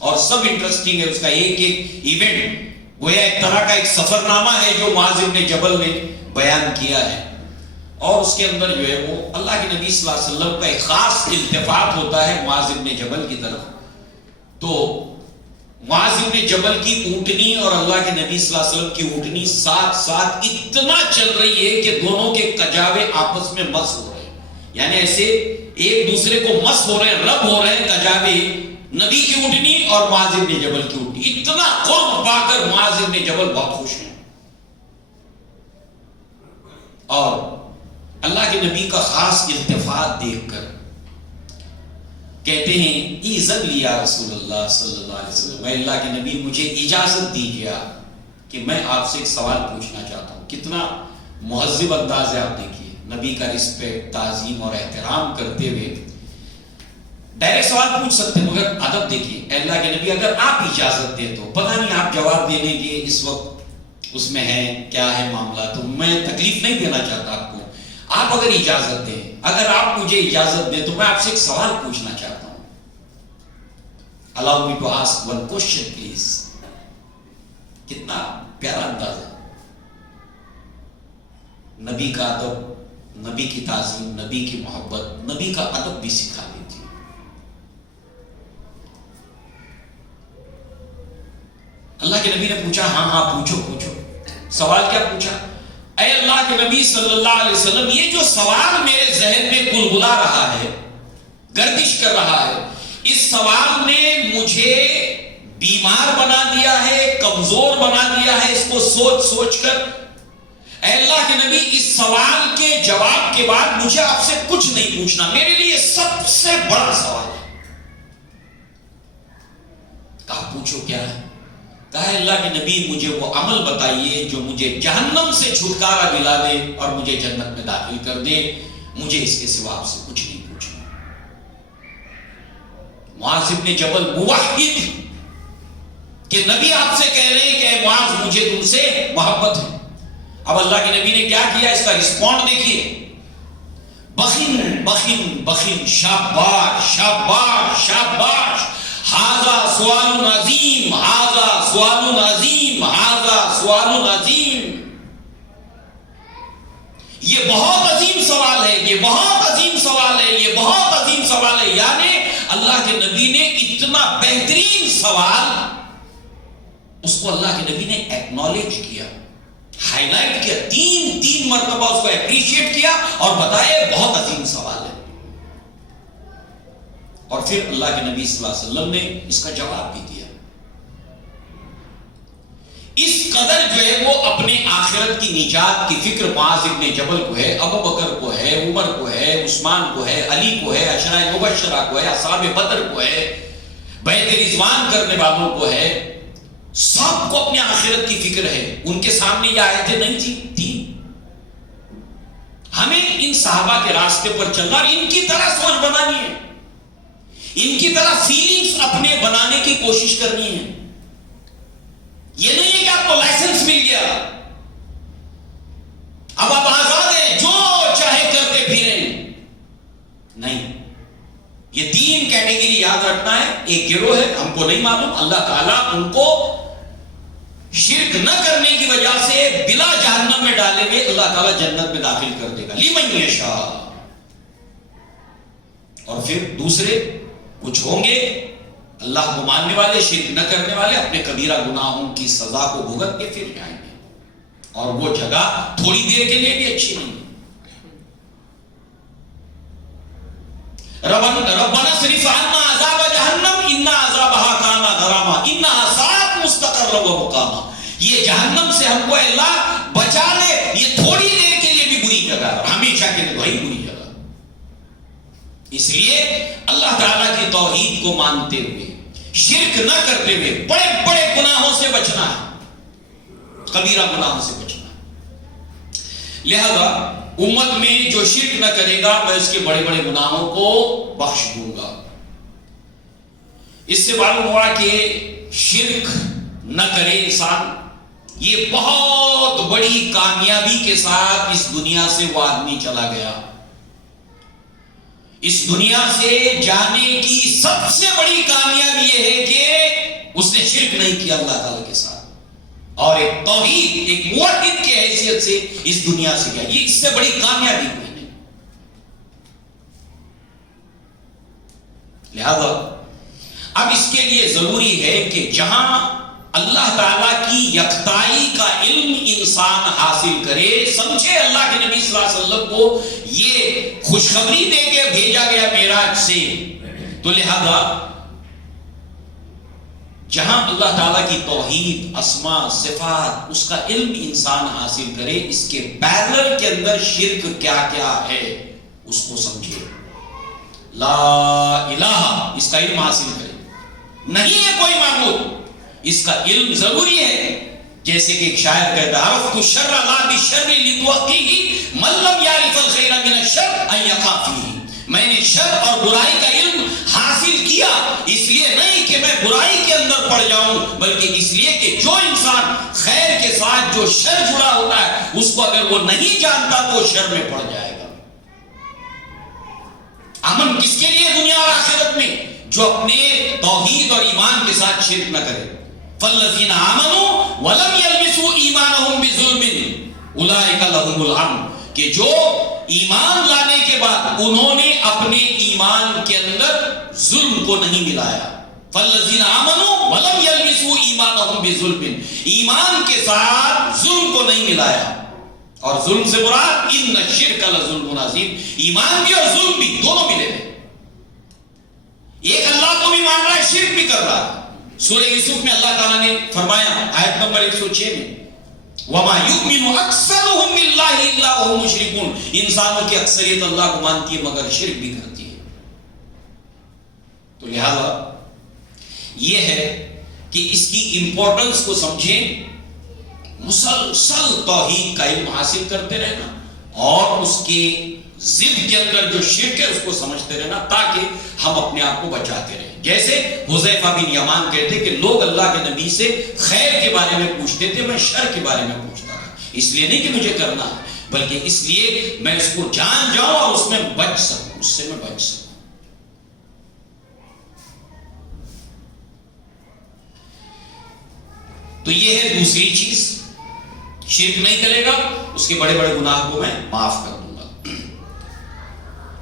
اور سب انٹرسٹنگ ہے، اس کا ایک ایونٹ گویا ایک طرح کا ایک سفر نامہ ہے جو معاذ بن جبل نے بیان کیا ہے، اور اس کے اندر جو ہے وہ اللہ کے نبی صلی اللہ علیہ وسلم کا ایک خاص التفات ہوتا ہے معاذ بن جبل کی طرف۔ تو معاذ بن جبل کی اونٹنی اور اللہ کے نبی صلی اللہ علیہ وسلم کی اونٹنی ساتھ ساتھ اتنا چل رہی ہے کہ دونوں کے کجاوے آپس میں مس ہو رہے ہیں، یعنی ایسے ایک دوسرے کو مس ہو رہے ہیں، رب ہو رہے ہیں کجاوے، نبی کی اونٹنی اور معاذ بن جبل کی اونٹنی، اتنا قرب پا کر معاذ بن جبل بہت خوش ہیں، اور اللہ کے نبی کا خاص التفات دیکھ کر کہتے ہیں ایذن لی یا رسول اللہ صلی اللہ علیہ وسلم، اے اللہ کے نبی مجھے اجازت دیجیے کہ میں آپ سے ایک سوال پوچھنا چاہتا ہوں۔ کتنا مہذب انداز ہے، آپ دیکھیے نبی کا رسپیکٹ، تعظیم اور احترام کرتے ہوئے ڈائریکٹ سوال پوچھ سکتے مگر ادب دیکھیے، اے اللہ کے نبی اگر آپ اجازت دیں تو، پتہ نہیں آپ جواب دینے کے اس وقت اس میں ہے کیا ہے معاملہ، تو میں تکلیف نہیں دینا چاہتا آپ کو، آپ اگر اجازت دیں، اگر آپ مجھے اجازت دیں تو میں آپ سے ایک سوال پوچھنا چاہتا ہوں۔ Allow me to ask one question please۔ کتنا پیارا انداز ہے، نبی کا ادب، نبی کی تعظیم، نبی کی محبت، نبی کا ادب بھی سکھا دیتی ہے۔ اللہ کے نبی نے پوچھا، ہاں پوچھو۔ سوال کیا پوچھا؟ اے اللہ کے نبی صلی اللہ علیہ وسلم، یہ جو سوال میرے ذہن میں گلگلا رہا ہے، گردش کر رہا ہے، اس سوال نے مجھے بیمار بنا دیا ہے، کمزور بنا دیا ہے، اس کو سوچ کر اے اللہ کے نبی اس سوال کے جواب کے بعد مجھے آپ سے کچھ نہیں پوچھنا، میرے لیے سب سے بڑا سوال ہے۔ کہا پوچھو کیا ہے؟ کہا اللہ کے نبی مجھے وہ عمل بتائیے جو مجھے جہنم سے چھٹکارا دلا دے اور مجھے جنت میں داخل کر دے، مجھے اس کے سوا آپ سے کچھ نہیں پوچھنا۔ معاذ بن جبل موحد کہ نبی آپ سے کہہ رہے ہیں کہ اے معاذ مجھے تم سے محبت ہے۔ اب اللہ کے نبی نے کیا کیا، اس کا رسپونڈ دیکھیے، بخن، شاباش، ھذا سوال عظیم، ھذا سوال عظیم، ھذا سوال عظیم، یہ بہت عظیم سوال ہے، یہ بہت عظیم سوال ہے، یہ بہت عظیم سوال ہے۔ یعنی اللہ کے نبی نے اتنا بہترین سوال، اس کو اللہ کے نبی نے ایکنالج کیا، ہائی لائٹ کیا، تین مرتبہ اس کو اپریشیٹ کیا اور بتایا بہت عظیم سوال ہے۔ اور پھر اللہ کے نبی صلی اللہ علیہ وسلم نے اس کا جواب بھی دیا۔ اس قدر جو ہے وہ اپنے آخرت کی نجات کی فکر معاذ بن جبل کو ہے، ابو بکر کو ہے، عمر کو ہے، عثمان کو ہے، علی کو ہے، عشرہ مبشرہ کو ہے، اصحاب بدر کو ہے، بیعت رضوان کرنے والوں کو ہے، سب کو اپنے آخرت کی فکر ہے۔ ان کے سامنے یہ آیتیں نہیں تھی۔ ہمیں ان صحابہ کے راستے پر چلنا اور ان کی طرح سوچ بنانی ہے، ان کی طرح فیلنگز اپنے بنانے کی کوشش کرنی ہے۔ یہ نہیں ہے کہ آپ کو لائسنس مل گیا، اب اللہ تعالیٰ ان کو شرک نہ کرنے کی وجہ سے بلا جہنم میں ڈالیں گے، اللہ تعالیٰ جنت میں داخل کر دے گا، لمن یشاء۔ اور پھر دوسرے کچھ ہوں گے اللہ کو ماننے والے، شرک نہ کرنے والے، اپنے کبیرہ گناہوں کی سزا کو بھگت کے پھر جائیں گے، اور وہ جگہ تھوڑی دیر کے لیے بھی اچھی نہیں۔ ربنا اصرف عنا عذاب جہنم ان عذابها کان غراما انها ساءت مستقرا ومقاما۔ یہ جہنم سے ہم کو اللہ بچا لے، یہ تھوڑی دیر کے لیے بھی بری جگہ ہے، ہمیشہ کے لیے وہی بری جگہ۔ اس لیے اللہ تعالیٰ کی توحید کو مانتے ہوئے، شرک نہ کرتے ہوئے، بڑے بڑے گناہوں سے بچنا ہے، کبیرہ گناہوں سے بچنا ہے۔ لہذا امت میں جو شرک نہ کرے گا میں اس کے بڑے بڑے گناہوں کو بخش دوں گا۔ اس سے معلوم ہوا کہ شرک نہ کرے انسان، یہ بہت بڑی کامیابی کے ساتھ اس دنیا سے وہ آدمی چلا گیا۔ اس دنیا سے جانے کی سب سے بڑی کامیابی یہ ہے کہ اس نے شرک نہیں کیا اللہ تعالیٰ کے ساتھ، اور ایک توحید، ایک موحد کی حیثیت سے اس دنیا سے گیا۔ یہ اس سے بڑی کامیابی کوئی نہیں۔ لہذا اب اس کے لیے ضروری ہے کہ جہاں اللہ تعالیٰ کی یکتائی کا علم انسان حاصل کرے، سمجھے اللہ کے نبی صلی اللہ علیہ وسلم کو یہ خوشخبری دے کے بھیجا گیا معراج سے، تو لہذا جہاں اللہ تعالیٰ کی توحید، اسماء، صفات، اس کا علم انسان حاصل کرے، اس کے پیرلل کے اندر شرک کیا کیا ہے اس کو سمجھے، لا الہ، اس کا علم حاصل کرے، نہیں ہے کوئی معبود، اس کا علم ضروری ہے۔ جیسے کہ ایک شاعر کہتا ہے، عرفت الشر لا بالشر لتوقیہ من لم یعرف الخیر من الشر ان یقع فیہ۔ میں نے شر اور برائی کا علم حاصل کیا اس لیے نہیں کہ میں برائی کے اندر پڑ جاؤں، بلکہ اس لیے کہ جو انسان خیر کے ساتھ جو شر جڑا ہوتا ہے اس کو اگر وہ نہیں جانتا تو وہ شر میں پڑ جائے گا۔ امن کس کے لیے دنیا اور آخرت میں؟ جو اپنے توحید اور ایمان کے ساتھ شرک نہ کرے۔ فالذین آمنوا ولم یلبسوا ایمانہم بظلم اولئک لہم الامن، کہ جو ایمان لانے کے بعد انہوں نے اپنے ایمان کے اندر ظلم کو نہیں ملایا۔ فالذین آمنوا ولم یلبسوا ایمانہم بظلم، ایمان کے ساتھ ظلم کو نہیں ملایا، اور ظلم سے مراد ان الشرک لظلم عظیم، ایمان بھی اور ظلم بھی دونوں ملے ہیں۔ ایک اللہ کو بھی مان رہا ہے، شرک بھی کر رہا ہے۔ سورہ یوسف میں اللہ تعالیٰ نے فرمایا آیت نمبر 106 میں، وَمَا يُؤْمِنُ أَكْثَرُهُمْ بِاللَّهِ إِلَّا وَهُمْ مُشْرِكُونَ، انسانوں کی اکثریت اللہ کو مانتی ہے مگر شرک بھی کرتی ہے۔ تو لہذا یہ ہے کہ اس کی امپورٹنس کو سمجھیں، مسلسل توحید کا علم حاصل کرتے رہنا، اور اس کے ضد کے اندر جو شرک ہے اس کو سمجھتے رہنا، تاکہ ہم اپنے آپ کو بچاتے رہیں۔ جیسے حذیفہ بن یمان کہتے کہ لوگ اللہ کے نبی سے خیر کے بارے میں پوچھتے تھے، میں شر کے بارے میں پوچھتا تھا، اس لیے نہیں کہ مجھے کرنا ہے، بلکہ اس لیے میں اس کو جان جاؤں اور اس میں بچ سکوں، اس سے میں بچ سکوں۔ تو یہ ہے دوسری چیز، شرک نہیں کرے گا، اس کے بڑے بڑے گناہ کو میں معاف کر دوں گا۔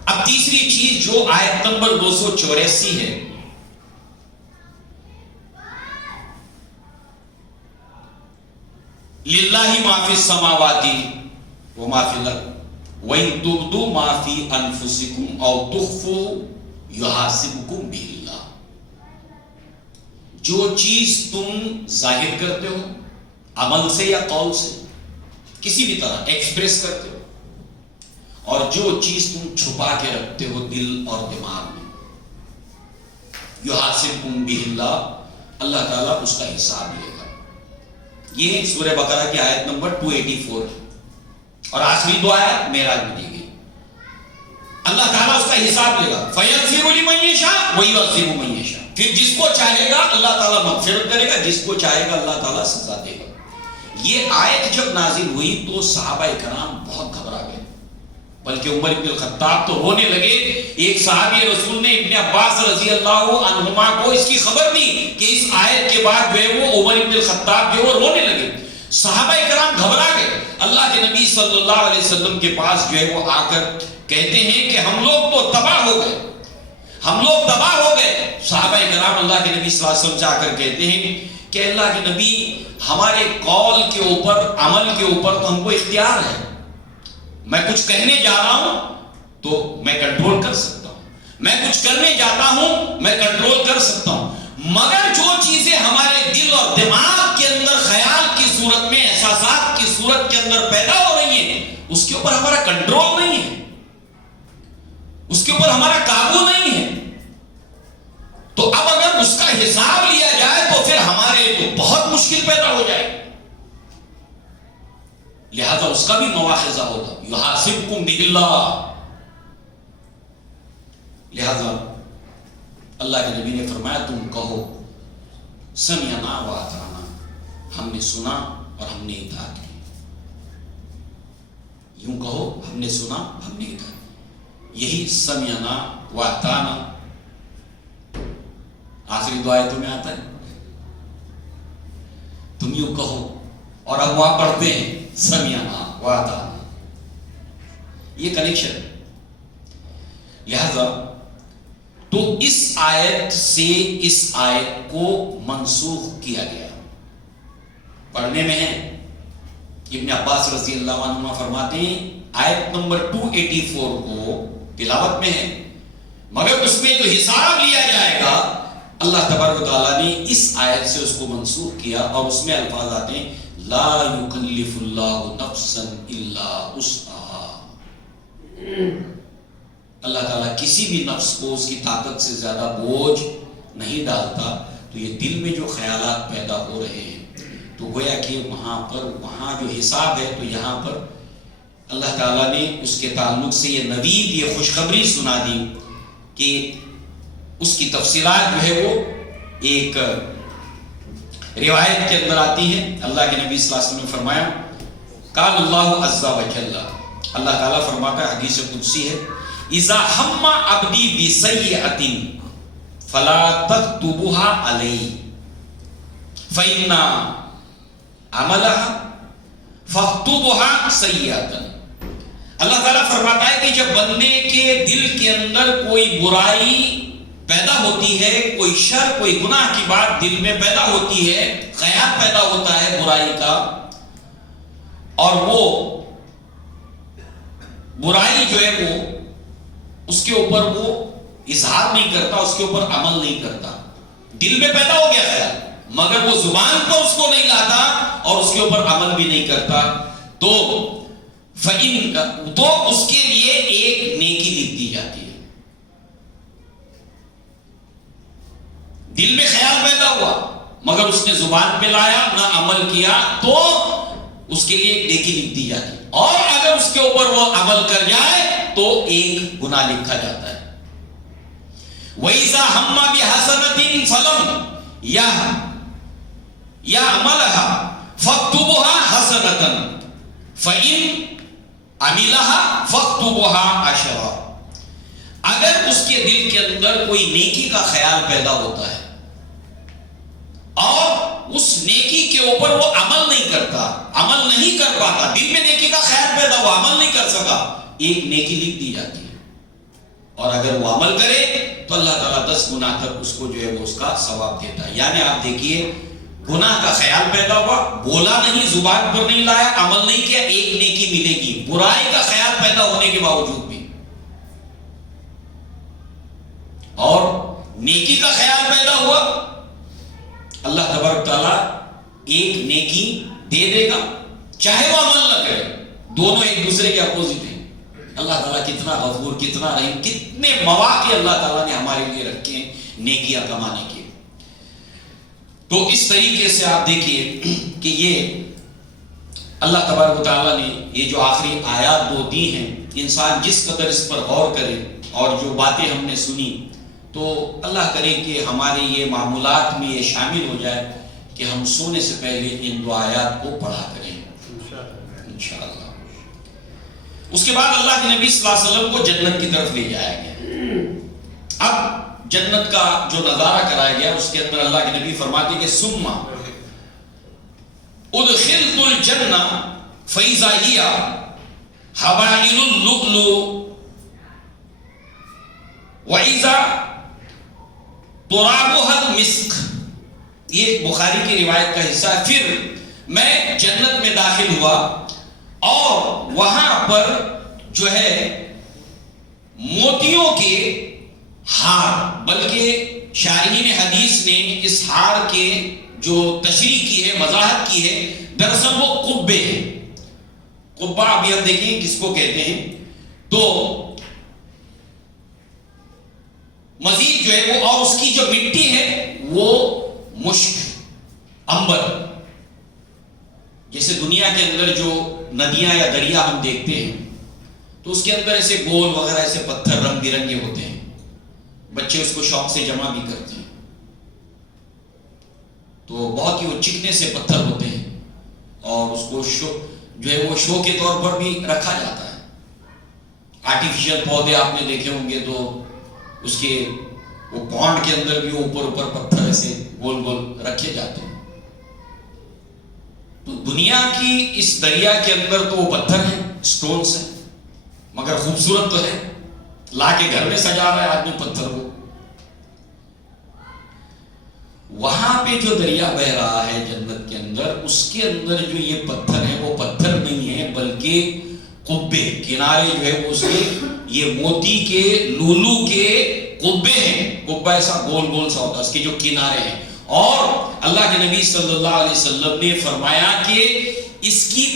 اب تیسری چیز جو آیت نمبر 284 ہے، للہ ما فی السماوات وما فی الارض وَإِن تُبْدُوا مَا فِي أَنفُسِكُمْ أَوْ تُخْفُوا يُحَاسِبْكُمْ بِهِ اللَّهُ، جو چیز تم ظاہر کرتے ہو عمل سے یا قول سے، کسی بھی طرح ایکسپریس کرتے ہو، اور جو چیز تم چھپا کے رکھتے ہو دل اور دماغ میں، يُحَاسِبْكُمْ بِهِ اللَّهُ، اللہ تعالیٰ اس کا حساب لے گا۔ یہ سورہ بقرہ کی آیت نمبر 284 ہے، اور آخری دو آیت معراج میں دی گئی۔ اللہ تعالیٰ اس کا حساب لے گا، فَيَغْفِرُ لِمَن يَشَاءُ وَيُعَذِّبُ مَن يَشَاءُ، پھر جس کو چاہے گا اللہ تعالیٰ مغفرت کرے گا، جس کو چاہے گا اللہ تعالیٰ سزا دے گا۔ یہ آیت جب نازل ہوئی تو صحابہ کرام بہت گھبرا گئے، بلکہ عمر بن الخطاب تو رونے لگے. ایک صحابی رسول نے ابن عباس رضی اللہ عنہما کو اس کی خبر دی کہ اس آیت کے بعد جو ہے وہ عمر بن الخطاب جو ہے وہ رونے لگے. صحابہ کرام گھبرا گئے. اللہ کے نبی صلی اللہ علیہ وسلم کے پاس جو ہے وہ آ کر کہتے ہیں کہ ہم لوگ تو تباہ ہو گئے، ہم لوگ تباہ ہو گئے. صحابہ کرام اللہ کے نبی صلی اللہ علیہ وسلم سے آ کر کہتے ہیں کہ اللہ کے نبی ہمارے قول کے اوپر، عمل کے اوپر تو ہم کو اختیار ہے. میں کچھ کہنے جا رہا ہوں تو میں کنٹرول کر سکتا ہوں، میں کچھ کرنے جاتا ہوں میں کنٹرول کر سکتا ہوں، مگر جو چیزیں ہمارے دل اور دماغ کے اندر خیال کی صورت میں، احساسات کی صورت کے اندر پیدا ہو رہی ہیں، اس کے اوپر ہمارا کنٹرول نہیں ہے، اس کے اوپر ہمارا قابو نہیں ہے. تو اب اگر اس کا حساب لیا جائے تو پھر ہمارے لیے تو بہت مشکل پیدا ہو جائے. لہذا اس کا بھی مواخذہ ہوگا. یحاسبکم بہ اللہ. لہذا اللہ کے نبی نے فرمایا تم کہو سمعنا و اطعنا، ہم نے سنا اور ہم نے اطاعت کی. یوں کہو ہم نے سنا ہم نے اطاعت کی. یہی سمعنا و اطعنا آخری دو آیتوں میں آتا ہے. تم یوں کہو اور اب وہاں پڑھتے ہیں سمعنا و اطعنا. یہ کنیکشن. لہذا تو اس آیت سے اس آیت کو منسوخ کیا گیا. پڑھنے میں ہے ابن عباس رضی اللہ عنہ فرماتے ہیں آیت نمبر 284 کو تلاوت میں ہے، مگر اس میں جو حساب لیا جائے گا اللہ تبارک و تعالیٰ نے اس آیت سے اس کو منسوخ کیا، اور اس میں الفاظ آتے ہیں لا یکلف اللہ نفسا الا وسعها. اللہ تعالیٰ کسی بھی نفس کو اس کی طاقت سے زیادہ بوجھ نہیں ڈالتا. تو یہ دل میں جو خیالات پیدا ہو رہے ہیں تو گویا کہ وہاں جو حساب ہے تو یہاں پر اللہ تعالیٰ نے اس کے تعلق سے یہ نوید، یہ خوشخبری سنا دی کہ اس کی تفصیلات جو ہے وہ ایک روایت کے اندر آتی ہے. اللہ کے نبی صلی اللہ علیہ وسلم نے فرمایا قال اللہ عز و جل، اللہ تعالیٰ فرماتا ہے، حدیث قدسی ہے، اذا ہم عبدی بسیئۃ فلا تکتبها علیہ فإن عملها فاکتبها سیئۃ. اللہ تعالیٰ فرماتا ہے کہ جب بندے کے دل کے اندر کوئی برائی پیدا ہوتی ہے، کوئی شر، کوئی گناہ کی بات دل میں پیدا ہوتی ہے، خیال پیدا ہوتا ہے برائی کا، اور وہ برائی جو ہے وہ اس کے اوپر وہ اظہار نہیں کرتا، اس کے اوپر عمل نہیں کرتا. دل میں پیدا ہو گیا خیال مگر وہ زبان پر اس کو نہیں لاتا اور اس کے اوپر عمل بھی نہیں کرتا، تو اس کے لیے ایک نیکی لکھ دی جاتی ہے. دل میں خیال پیدا ہوا مگر اس نے زبان پہ لایا نہ عمل کیا تو اس کے لیے ایک نیکی لکھ دی جاتی ہے، اور اگر اس کے اوپر وہ عمل کر جائے تو ایک گناہ لکھا جاتا ہے. وَإِذَا هَمَّ بِحَسَنَةٍ فَلَمْ يَعْمَلْهَا فَاكْتُبْهَا حَسَنَةً فَإِنْ عَمِلَهَا فَاكْتُبْهَا عَشْرًا. اگر اس کے دل کے اندر کوئی نیکی کا خیال پیدا ہوتا ہے اور اس نیکی کے اوپر وہ عمل نہیں کرتا، عمل نہیں کر پاتا، دل میں نیکی کا خیال پیدا ہوا عمل نہیں کر سکا، ایک نیکی لکھ دی جاتی ہے. اور اگر وہ عمل کرے تو اللہ تعالیٰ 10 گنا تک اس کو جو ہے وہ اس کا ثواب دیتا ہے. یعنی آپ دیکھیے گناہ کا خیال پیدا ہوا، بولا نہیں، زبان پر نہیں لایا، عمل نہیں کیا، ایک نیکی ملے گی برائی کا خیال پیدا ہونے کے باوجود بھی. اور نیکی کا خیال پیدا ہوا اللہ تبارک تعالیٰ ایک نیکی دے دے گا چاہے وہ عمل نہ کرے. دونوں ایک دوسرے کے اپوزٹ ہیں. اللہ تعالیٰ کتنا غفور، کتنا رحیم، کتنے مواقع اللہ تعالیٰ نے ہمارے لیے رکھے ہیں نیکیاں کمانے کے. تو اس طریقے سے آپ دیکھیے کہ یہ اللہ تبارک و تعالیٰ نے یہ جو آخری آیات دو دی ہیں، انسان جس قدر اس پر غور کرے اور جو باتیں ہم نے سنی تو اللہ کرے کہ ہمارے یہ معمولات میں یہ شامل ہو جائے کہ ہم سونے سے پہلے ان دو آیات کو پڑھا کریں انشاءاللہ. اس کے بعد اللہ کے نبی صلی اللہ علیہ وسلم کو جنت کی طرف لے جایا گیا. اب جنت کا جو نظارہ کرایا گیا اس کے اندر اللہ کے نبی فرماتے ہیں کہ ثم ادخلت الجنہ فاذا ہی حبائل اللؤلؤ وَإِذَا تُرَابُهَا الْمِسْكِ. یہ بخاری کی روایت کا حصہ ہے. پھر میں جنت میں داخل ہوا اور وہاں پر جو ہے موتیوں کے ہار، بلکہ شارحین حدیث نے اس ہار کے جو تشریح کی ہے، وضاحت کی ہے، دراصل وہ قبے ہیں. قبہ ابھی ہم دیکھیں کس کو کہتے ہیں. تو مزید جو ہے وہ، اور اس کی جو مٹی ہے وہ مشک، عنبر. جیسے دنیا کے اندر جو ندیاں یا دریا ہم دیکھتے ہیں تو اس کے اندر ایسے گول وغیرہ ایسے پتھر رنگ برنگے ہوتے ہیں، بچے اس کو شوق سے جمع بھی کرتے ہیں. تو بہت ہی وہ چکنے سے پتھر ہوتے ہیں اور اس کو جو ہے وہ شو کے طور پر بھی رکھا جاتا ہے. آرٹیفیشل پودے آپ نے دیکھے ہوں گے تو اس کے وہ پونڈ کے اندر بھی اوپر پتھر ایسے گول گول رکھے جاتے ہیں. تو دنیا کی اس دریا کے اندر تو وہ پتھر ہیں، سٹونز ہیں، مگر خوبصورت تو ہے. لا کے گھر میں سجا رہا ہے آدمی پتھر کو. وہاں پہ جو دریا بہ رہا ہے جنت کے اندر، اس کے اندر جو یہ پتھر ہیں وہ پتھر نہیں ہیں بلکہ قبے، کنارے جو ہے وہ اس کے یہ موتی کے لولو کے قبے ہیں. قبہ ایسا گول گول سا ہوتا ہے، اس کے جو کنارے ہیں. اور اللہ کے نبی صلی اللہ علیہ وسلم نے فرمایا کہ اس کی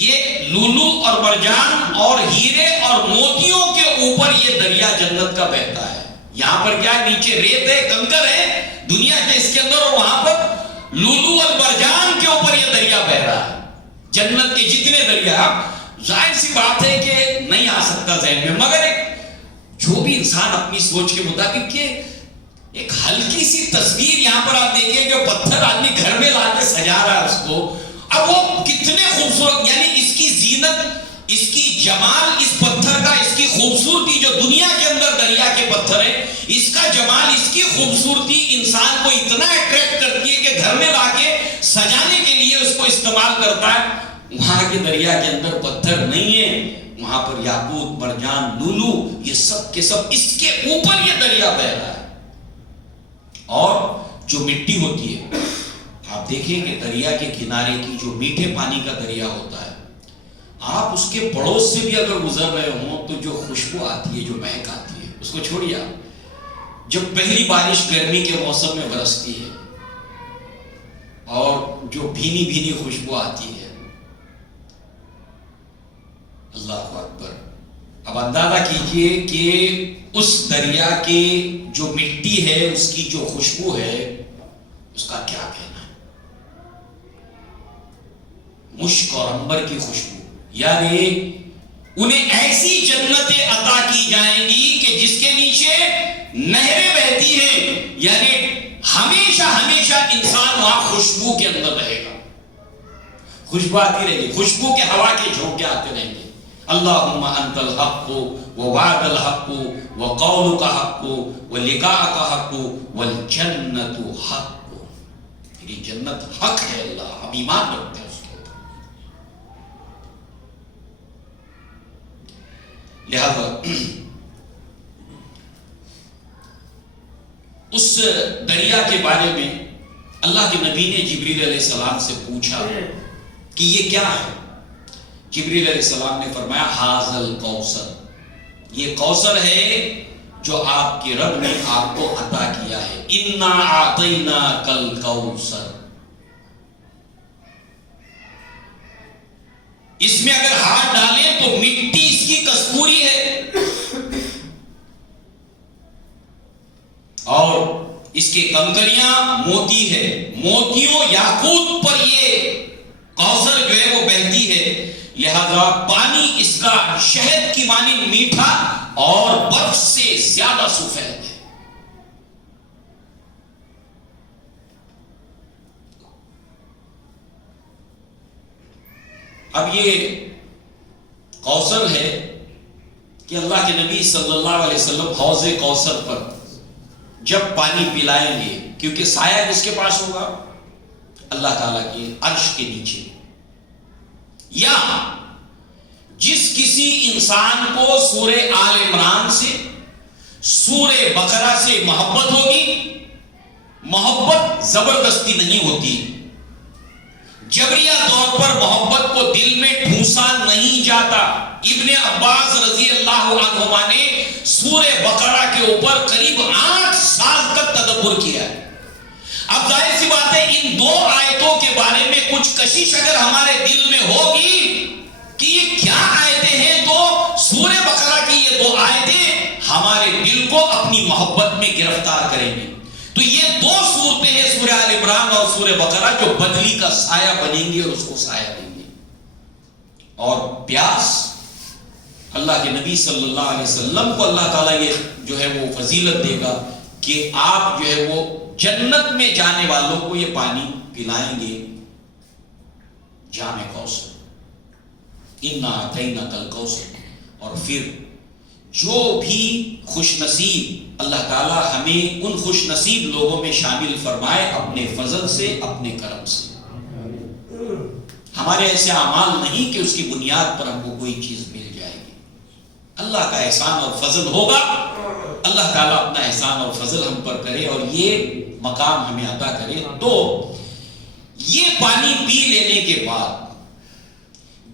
یہ لولو اور مرجان اور ہیرے اور موتیوں کے اوپر یہ دریا جنت کا بہتا ہے. یہاں پر کیا ہے؟ نیچے ریت ہے، کنکر ہے دنیا کے اس کے اندر، اور وہاں پر لولو اور مرجان کے اوپر یہ دریا بہ رہا ہے. جنت کے جتنے دریا، ظاہر سی بات ہے کہ نہیں آ سکتا ذہن میں، مگر ایک جو بھی انسان اپنی سوچ کے مطابق کہ ایک ہلکی سی تصویر یہاں پر آپ دیکھیں کہ پتھر آدمی گھر میں لا کے سجا رہا ہے اس کو. اب وہ کتنے خوبصورت، یعنی اس کی زینت، اس کی جمال، اس پتھر کا، اس کی خوبصورتی جو دنیا کے اندر دریا کے پتھر ہے، اس کا جمال، اس کی خوبصورتی انسان کو اتنا اٹریکٹ کرتی ہے کہ گھر میں لا کے سجانے کے لیے اس کو استعمال کرتا ہے. وہاں کے دریا کے اندر پتھر نہیں ہے، وہاں پر یاقوت، مرجان، لولو، یہ سب کے سب اس کے اوپر یہ دریا بہ رہا ہے. اور جو مٹی ہوتی ہے، آپ دیکھیں کہ دریا کے کنارے کی جو میٹھے پانی کا دریا ہوتا ہے، آپ اس کے پڑوس سے بھی اگر گزر رہے ہوں تو جو خوشبو آتی ہے، جو مہک آتی ہے، اس کو چھوڑیے آپ. جب پہلی بارش گرمی کے موسم میں برستی ہے اور جو بھینی بھینی خوشبو آتی ہے، اللہ اکبر. اب اندازہ کیجئے کہ اس دریا کے جو مٹی ہے، اس کی جو خوشبو ہے، اس کا کیا کہنا ہے. مشک اور عنبر کی خوشبو، یعنی انہیں ایسی جنتیں عطا کی جائیں گی کہ جس کے نیچے نہریں بہتی ہیں، یعنی ہمیشہ ہمیشہ انسان وہاں خوشبو کے اندر رہے گا. خوشبو آتی رہے گی، خوشبو کے ہوا کے جھونکے آتے رہیں گے. اللہم انت الحق ووعد الحق وقولک حق ولقاءک حق والجنت حق. یہ جنت حق ہے اللہ، ہم ایمان رکھتے ہیں اس کے اوپر. لہذا اس دریا کے بارے میں اللہ کے نبی نے جبریل علیہ السلام سے پوچھا کہ یہ کیا ہے. جبریل علیہ السلام نے فرمایا حاذل کوثر، یہ کوثر ہے جو آپ کے رب نے آپ کو عطا کیا ہے. انا اعطیناک الکوثر. اس میں اگر ہاتھ ڈالیں تو مٹی اس کی کستوری ہے اور اس کے کنکریاں موتی ہے. موتیوں یاقوت پر یہ کوثر جو ہے وہ بہتی ہے. لہذا پانی اس کا شہد کی مانند میٹھا اور برف سے زیادہ سفید ہے. اب یہ کوثر ہے کہ اللہ کے نبی صلی اللہ علیہ وسلم حوض کوثر پر جب پانی پلائیں گے، کیونکہ سایہ کس کے پاس ہوگا؟ اللہ تعالیٰ کے عرش کے نیچے. یا جس کسی انسان کو سورہ آل عمران سے، سورہ بقرہ سے محبت ہوگی، محبت زبردستی نہیں ہوتی، جبریہ طور پر محبت کو دل میں ٹھونسا نہیں جاتا. ابن عباس رضی اللہ عنہما نے سورہ بقرہ کے اوپر قریب 8 سال تک تدبر کیا ہے. اب ظاہر سی بات ہے ان 2 آیتوں کے بارے میں کچھ کشش اگر ہمارے دل میں ہوگی کہ یہ کیا آیتیں ہیں، تو سورہ بقرہ کی یہ 2 آیتیں ہمارے دل کو اپنی محبت میں گرفتار کریں گی. تو یہ 2 صورتیں ہیں، سورہ آل عمران اور سورہ بقرہ، جو بدلی کا سایہ بنیں گی اور اس کو سایہ دیں گی. اور پیاس، اللہ کے نبی صلی اللہ علیہ وسلم کو اللہ تعالیٰ یہ جو ہے وہ فضیلت دے گا کہ آپ جو ہے وہ جنت میں جانے والوں کو یہ پانی پلائیں گے. جام کوثر، انا اعطیناک الکوثر. اور پھر جو بھی خوش نصیب، اللہ تعالیٰ ہمیں ان خوش نصیب لوگوں میں شامل فرمائے اپنے فضل سے، اپنے کرم سے. ہمارے ایسے اعمال نہیں کہ اس کی بنیاد پر ہم کو کوئی چیز مل جائے گی. اللہ کا احسان اور فضل ہوگا. اللہ تعالیٰ اپنا احسان اور فضل ہم پر کرے اور یہ مقام ہمیں عطا کرے. تو یہ پانی پی لینے کے بعد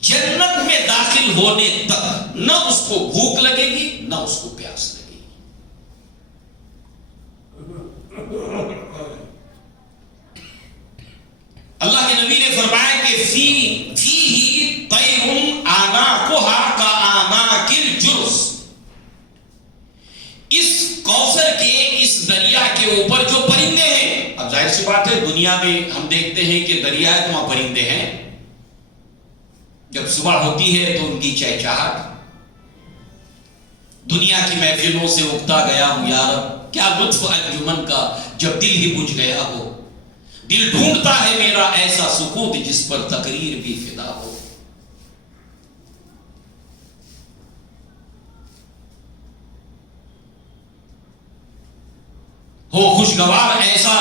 جنت میں داخل ہونے تک نہ اس کو بھوک لگے گی نہ اس کو پیاس لگے گی. اللہ کے نبی نے فرمایا کہ فیہ طیر آناقها کآناق الجرس. اس کوثر کے، اس دریا کے اوپر جو پرندے ہیں، اب ظاہر سی بات ہے دنیا میں ہم دیکھتے ہیں کہ دریا ہے تو وہاں پرندے ہیں. جب صبح ہوتی ہے تو ان کی چہچہاٹ، دنیا کی محفلوں سے اگتا گیا ہوں یا رب، کیا لطف انجمن کا جب دل ہی بجھ گیا ہو. دل ڈھونڈتا ہے میرا ایسا سکوت جس پر تقریر بھی فدا ہو. خوشگوار ایسا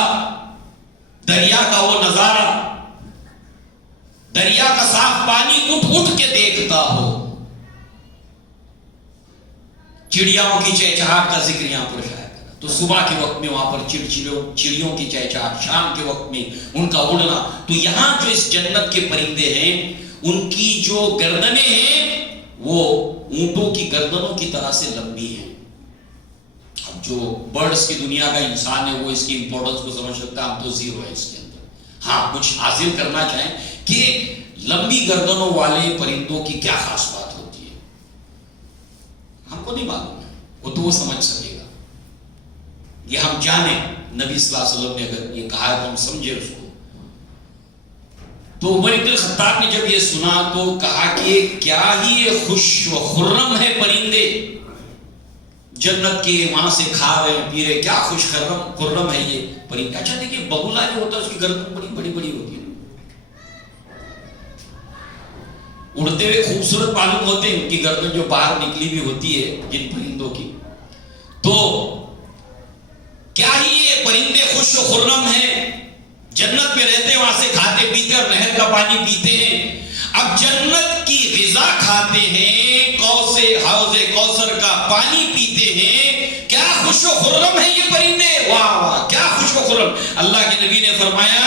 دریا کا وہ نظارہ، دریا کا صاف پانی اٹھ اٹھ کے دیکھتا ہو. چڑیاؤں کی چہچہاٹ کا ذکر یہاں پر شاید کرا. تو صبح کے وقت میں وہاں پر چڑیوں کی چہچہاٹ، شام کے وقت میں ان کا اڑنا. تو یہاں جو اس جنت کے پرندے ہیں ان کی جو گردنیں ہیں وہ اونٹوں کی گردنوں کی طرح سے لمبی ہیں. اب جو برڈز کی دنیا کا انسان ہے وہ اس کی امپورٹنس کو سمجھ سکتا ہے، ہم تو زیرو ہے اس کے اندر. ہاں کچھ حاصل کرنا چاہیں کہ لمبی گردنوں والے پرندوں کی کیا خاص بات ہوتی ہے ہم کو نہیں معلوم ہے، وہ تو وہ سمجھ سکے گا. یہ ہم جانیں، نبی صلی اللہ علیہ وسلم نے اگر یہ کہا ہے تو ہم سمجھے اس کو. تو عمر بن الخطاب نے جب یہ سنا تو کہا کہ کیا ہی یہ خوش و خرم ہے پرندے، جنت کے وہاں سے کھا رہے پی رہے، کیا خوش خرم ہے یہ پرندے. اچھا دیکھیے بگولا جو ہوتا ہے اس کی گردن بڑی بڑی بڑی ہوتی ہے، اڑتے ہوئے خوبصورت معلوم ہوتے ہیں، ان کی گردن جو باہر نکلی ہوئی ہوتی ہے جن پرندوں کی. تو کیا ہی یہ پرندے خوش و خرم ہیں، جنت میں رہتے ہیں، وہاں سے کھاتے پیتے اور نہر کا پانی پیتے ہیں. اب جنت کی غذا کھاتے ہیں، حوض کوثر کا پانی پیتے ہیں، کیا خوش و خرم ہے یہ پرندے. واہ واہ کیا خوش و خرم. اللہ کے نبی نے فرمایا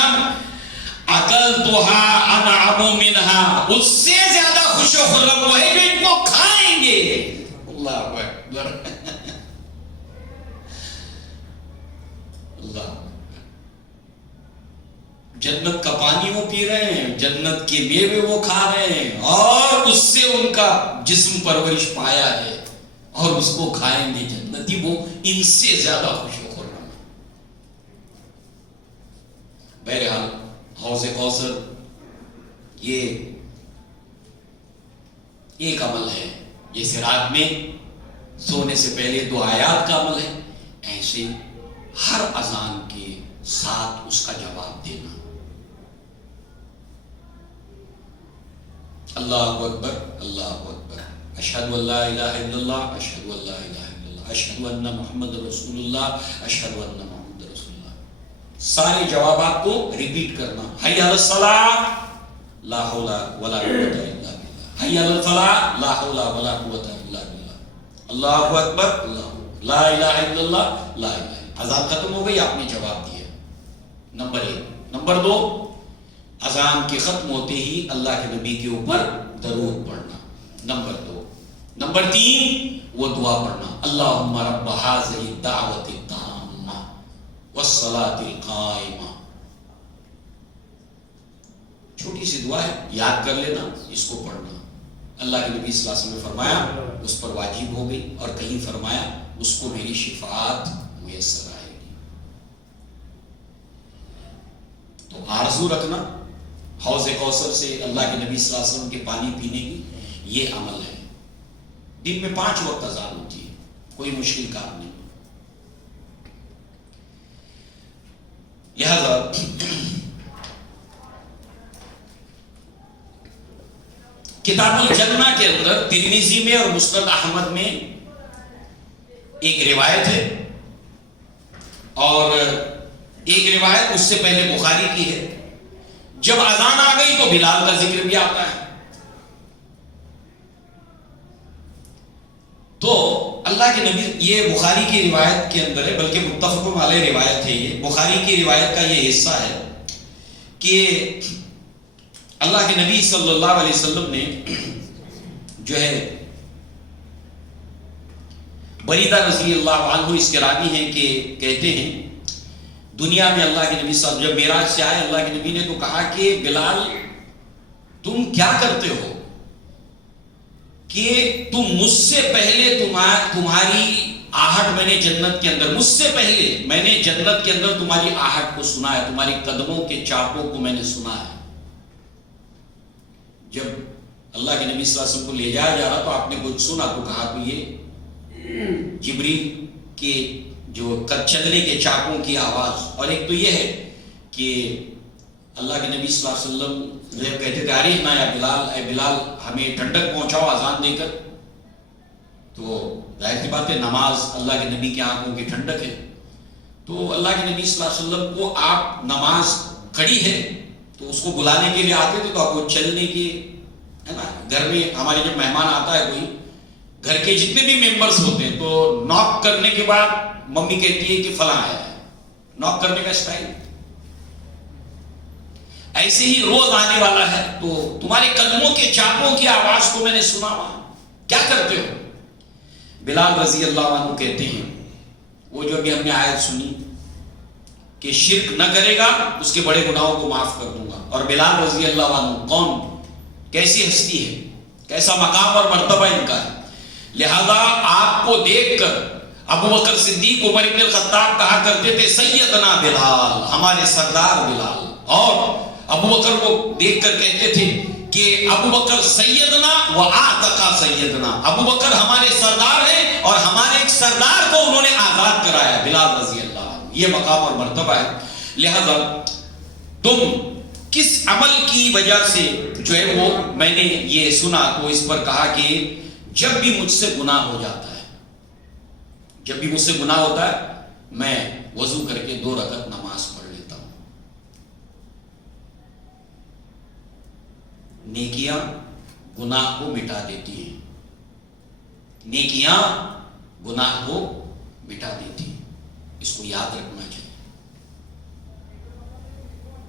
اکلتها انعم منها، اس سے زیادہ خوش و خرم وہ ہے جو ان کو کھائیں گے. اللہ اکبر. اللہ، جنت کا پانی وہ پی رہے ہیں، جنت کے میوے وہ کھا رہے ہیں، اور اس سے ان کا جسم پرورش پایا ہے اور اس کو کھائیں گے جنتی. وہ ان سے زیادہ خوش و خرم ہے. بہرحال حوض کوثر یہ ایک عمل ہے، جیسے رات میں سونے سے پہلے 2 آیات کا عمل ہے، ایسے ہر اذان کے ساتھ اس کا جواب دینا. اللہ اکبر اللہ اکبر اشہد ان لا الہ الا اللہ، اشہد ان لا الہ الا اللہ، اشہد ان محمد رسول اللہ، اشہد ان محمد رسول اللہ۔ سارے جوابات کو ریپیٹ کرنا۔ حی علی الصلاۃ، لا حول ولا قوۃ الا باللہ، حی علی الفلاح، لا حول ولا قوۃ الا باللہ، اللہ اکبر، اللہ، لا الہ الا اللہ، لا الہ۔ اذان ختم ہو گئی، آپ نے جواب دیا، نمبر 1۔ نمبر 2، اذان کے ختم ہوتے ہی اللہ کے نبی کے اوپر درود پڑھنا، نمبر 2۔ نمبر 3، وہ دعا پڑھنا، اللہم رب ھذہ الدعوۃ التامہ والصلاۃ القائمہ۔ چھوٹی سی دعا ہے، یاد کر لینا، اس کو پڑھنا۔ اللہ کے نبی صلی اللہ علیہ وسلم نے فرمایا اس پر واجب ہو گئی، اور کہیں فرمایا اس کو میری شفاعت میسر آئے گی۔ تو آرزو رکھنا حوض کوثر سے اللہ کے نبی صلی اللہ علیہ وسلم کے پانی پینے کی، یہ عمل ہے۔ دن میں 5 وقت اذان ہوتی ہے، کوئی مشکل کام نہیں۔ لہذا کتاب الجنہ کے اندر ترمذی میں اور مسند احمد میں ایک روایت ہے، اور ایک روایت اس سے پہلے بخاری کی ہے۔ جب اذان آ گئی تو بلال کا ذکر بھی آتا ہے۔ تو اللہ کے نبی، یہ بخاری کی روایت کے اندر ہے، بلکہ متفق علیہ روایت ہے۔ یہ بخاری کی روایت کا یہ حصہ ہے کہ اللہ کے نبی صلی اللہ علیہ وسلم نے جو ہے بریدہ رضی اللہ عنہ اس کے راوی ہیں کہ کہتے ہیں دنیا میں اللہ کے نبی صلی اللہ علیہ وسلم جب معراج سے آئے، اللہ کے نبی نے تو کہا کہ بلال تم کیا کرتے ہو کہ تم مجھ سے پہلے تمہاری آہٹ میں نے جنت کے اندر، مجھ سے پہلے میں نے جنت کے اندر تمہاری آہٹ کو سنا ہے، تمہاری قدموں کے چاپوں کو میں نے سنا ہے۔ جب اللہ کے نبی صلی اللہ علیہ وسلم کو لے جایا جا رہا تو آپ نے کچھ سنا تو کہا تو یہ جبریل کے جو چلنے کے چاپوں کی آواز، اور ایک تو یہ ہے کہ اللہ کے نبی صلی اللہ علیہ وسلم جب کہتے تھے اریحنا یا بلال، اے بلال ہمیں ٹھنڈک پہنچاؤ اذان دے کر، تو ظاہر سی بات ہے نماز اللہ کے نبی کی آنکھوں کی ٹھنڈک ہے۔ تو اللہ کے نبی صلی اللہ علیہ وسلم کو آپ نماز کھڑی ہے تو اس کو بلانے کے لیے آتے تھے، تو آپ کو چلنے کی ہے نا، گھر میں ہمارے جب مہمان آتا ہے کوئی، گھر کے جتنے بھی ممبرز ہوتے ہیں تو ناک کرنے کے بعد ممی کہتی ہے کہ فلاں آیا ہے، ناک کرنے کا اسٹائل ایسے ہی روز آنے والا ہے، تو تمہارے قدموں کے چاپوں کی آواز کو میں نے سنا ہوا، کیا کرتے ہو؟ بلال رضی اللہ عنہ کہتے ہیں وہ جو ابھی ہم نے آیت سنی کہ شرک نہ کرے گا اس کے بڑے گناہوں کو معاف کر دوں گا۔ اور بلال رضی اللہ عنہ کون، کیسی ہستی ہے، کیسا مقام اور مرتبہ ان کا ہے، لہذا آپ کو دیکھ کر ابو بکر صدیق، عمر بن الخطاب کہا کرتے تھے سیدنا بلال، ہمارے سردار بلال، اور ابو بکر کو دیکھ کر کہتے تھے کہ ابو بکر سیدنا و آتقا سیدنا، ابو بکر ہمارے سردار ہیں اور ہمارے ایک سردار کو انہوں نے آزاد کرایا، بلال رضی اللہ عنہ، یہ مقام اور مرتبہ ہے۔ لہذا تم کس عمل کی وجہ سے جو ہے وہ میں نے یہ سنا، تو اس پر کہا کہ جب بھی مجھ سے گناہ ہو جاتا ہے، جب بھی مجھ سے گناہ ہوتا ہے میں وضو کر کے 2 رکعت نماز پڑھ لیتا ہوں۔ نیکیاں گناہ کو مٹا دیتی ہیں، نیکیاں گناہ کو مٹا دیتی ہیں، اس کو یاد رکھنا چاہیے۔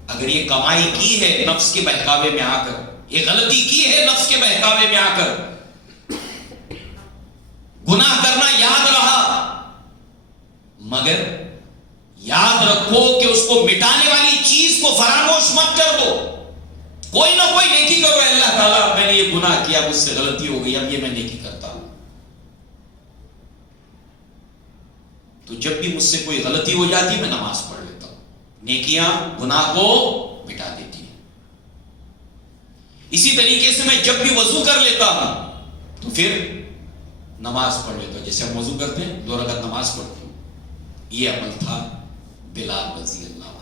اگر یہ کمائی کی ہے نفس کے بہکاوے میں آ کر، یہ غلطی کی ہے نفس کے بہکاوے میں آ کر، گناہ کرنا یاد رہا، مگر یاد رکھو کہ اس کو مٹانے والی چیز کو فراموش مت کر دو، کوئی نہ کوئی نیکی کرو، اللہ تعالیٰ میں نے یہ گناہ کیا، مجھ سے غلطی ہو گئی، اب یہ میں نیکی کرتا ہوں۔ تو جب بھی مجھ سے کوئی غلطی ہو جاتی میں نماز پڑھ لیتا ہوں، نیکیاں گناہ کو مٹا دیتی ہیں۔ اسی طریقے سے میں جب بھی وضو کر لیتا ہوں تو پھر نماز پڑھ لیتا ہوں، جیسے ہم وضو کرتے ہیں 2 رکعت نماز پڑھتے ہیں۔ یہ عمل تھا بلال رضی اللہ عنہ۔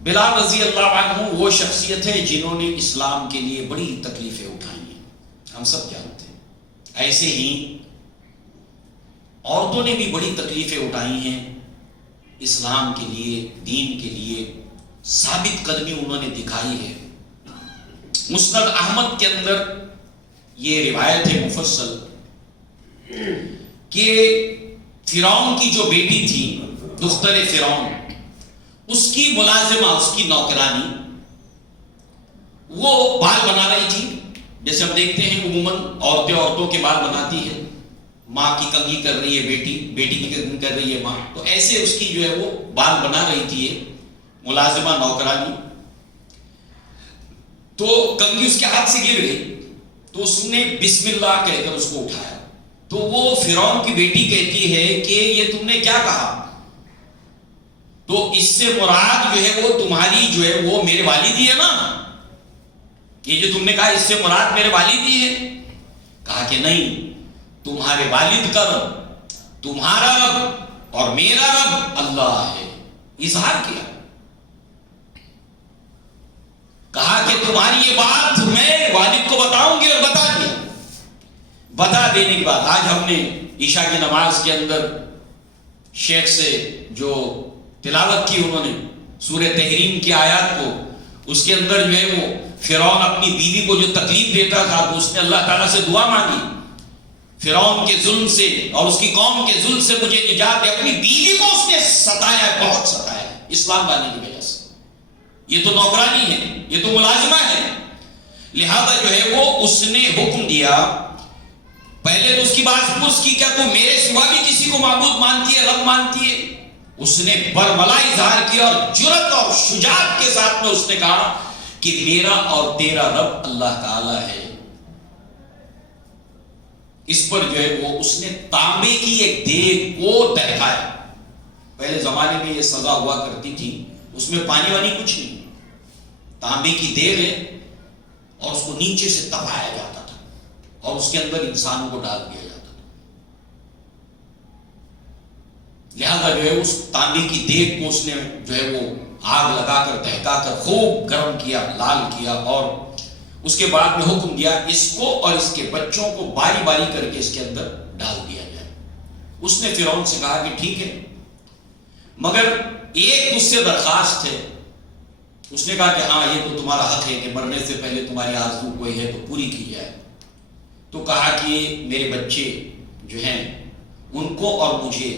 بلال رضی اللہ عنہ وہ شخصیت ہے جنہوں نے اسلام کے لیے بڑی تکلیفیں اٹھائی ہیں، ہم سب جانتے ہیں۔ ایسے ہی عورتوں نے بھی بڑی تکلیفیں اٹھائی ہیں اسلام کے لیے، دین کے لیے، ثابت قدمی انہوں نے دکھائی ہے۔ مسند احمد کے اندر یہ روایت ہے مفصل کہ فرعون کی جو بیٹی تھی دختر فرعون، اس کی ملازمہ، اس کی نوکرانی، وہ بال بنا رہی تھی۔ جیسے ہم دیکھتے ہیں عموماً عورتوں کے بال بناتی ہے، ماں کی کنگھی کر رہی ہے بیٹی، بیٹی کی کنگھی کر رہی ہے ماں، تو ایسے اس کی جو ہے وہ بال بنا رہی تھی ملازمہ نوکرانی۔ تو کنگھی اس کے ہاتھ سے گر گئی، تو اس نے بسم اللہ کہہ کر اس کو اٹھایا، تو وہ فرعون کی بیٹی کہتی ہے کہ یہ تم نے کیا کہا؟ تو اس سے مراد جو ہے وہ تمہاری جو ہے وہ میرے والد ہی ہے نا، یہ جو تم نے کہا اس سے مراد میرے والد ہی ہے؟ کہا کہ نہیں، تمہارے والد کا رب، تمہارا رب اور میرا رب اللہ ہے۔ اظہار کیا، کہا کہ تمہاری یہ بات میں والد کو بتاؤں گی، اور بتا دیا۔ بتا دینے کے بعد آج ہم نے عشاء کی نماز کے اندر شیخ سے جو تلاوت کی انہوں نے سورہ تحریم کی آیات کو، اس کے اندر جو ہے وہ فرعون اپنی بیوی کو جو تکلیف دیتا تھا تو اس نے اللہ تعالیٰ سے دعا مانگی، فرعون کے ظلم سے اور اس کی قوم کے ظلم سے مجھے نجات دے۔ اپنی بیوی کو اس نے ستایا ہے، بہت ستایا ہے اسلام لانے کی وجہ سے۔ یہ تو نوکرانی ہے، یہ تو ملازمہ ہے، لہذا جو ہے وہ اس نے حکم دیا۔ پہلے تو اس کی بات پوچھ کی، کیا تو میرے سوا بھی کسی کو معبود مانتی ہے، رب مانتی ہے؟ اس نے برملا اظہار کیا اور جرأت اور شجاعت کے ساتھ میں اس نے کہا کہ میرا اور تیرا رب اللہ تعالی ہے۔ اس پر جو ہے وہ اس نے تانبے کی ایک دیگ کو دہکایا۔ پہلے زمانے میں یہ سزا ہوا کرتی تھی، اس میں پانی وانی کچھ نہیں، تانبے کی دیگ ہے اور اس کو نیچے سے دبایا جاتا تھا اور اس کے اندر انسانوں کو ڈال دیا جاتا تھا۔ لہذا جو ہے اس تانبے کی دیگ کو اس نے جو ہے وہ آگ لگا کر دہکا کر خوب گرم کیا، لال کیا، اور اس کے بعد میں حکم دیا اس کو اور اس کے بچوں کو باری باری کر کے اس کے اندر ڈال دیا جائے۔ اس نے فرعون سے کہا کہ ٹھیک ہے، مگر ایک مجھ سے درخواست ہے۔ اس نے کہا کہ ہاں یہ تو تمہارا حق ہے کہ مرنے سے پہلے تمہاری آرزو کوئی ہے تو پوری کی جائے۔ تو کہا کہ میرے بچے جو ہیں ان کو اور مجھے،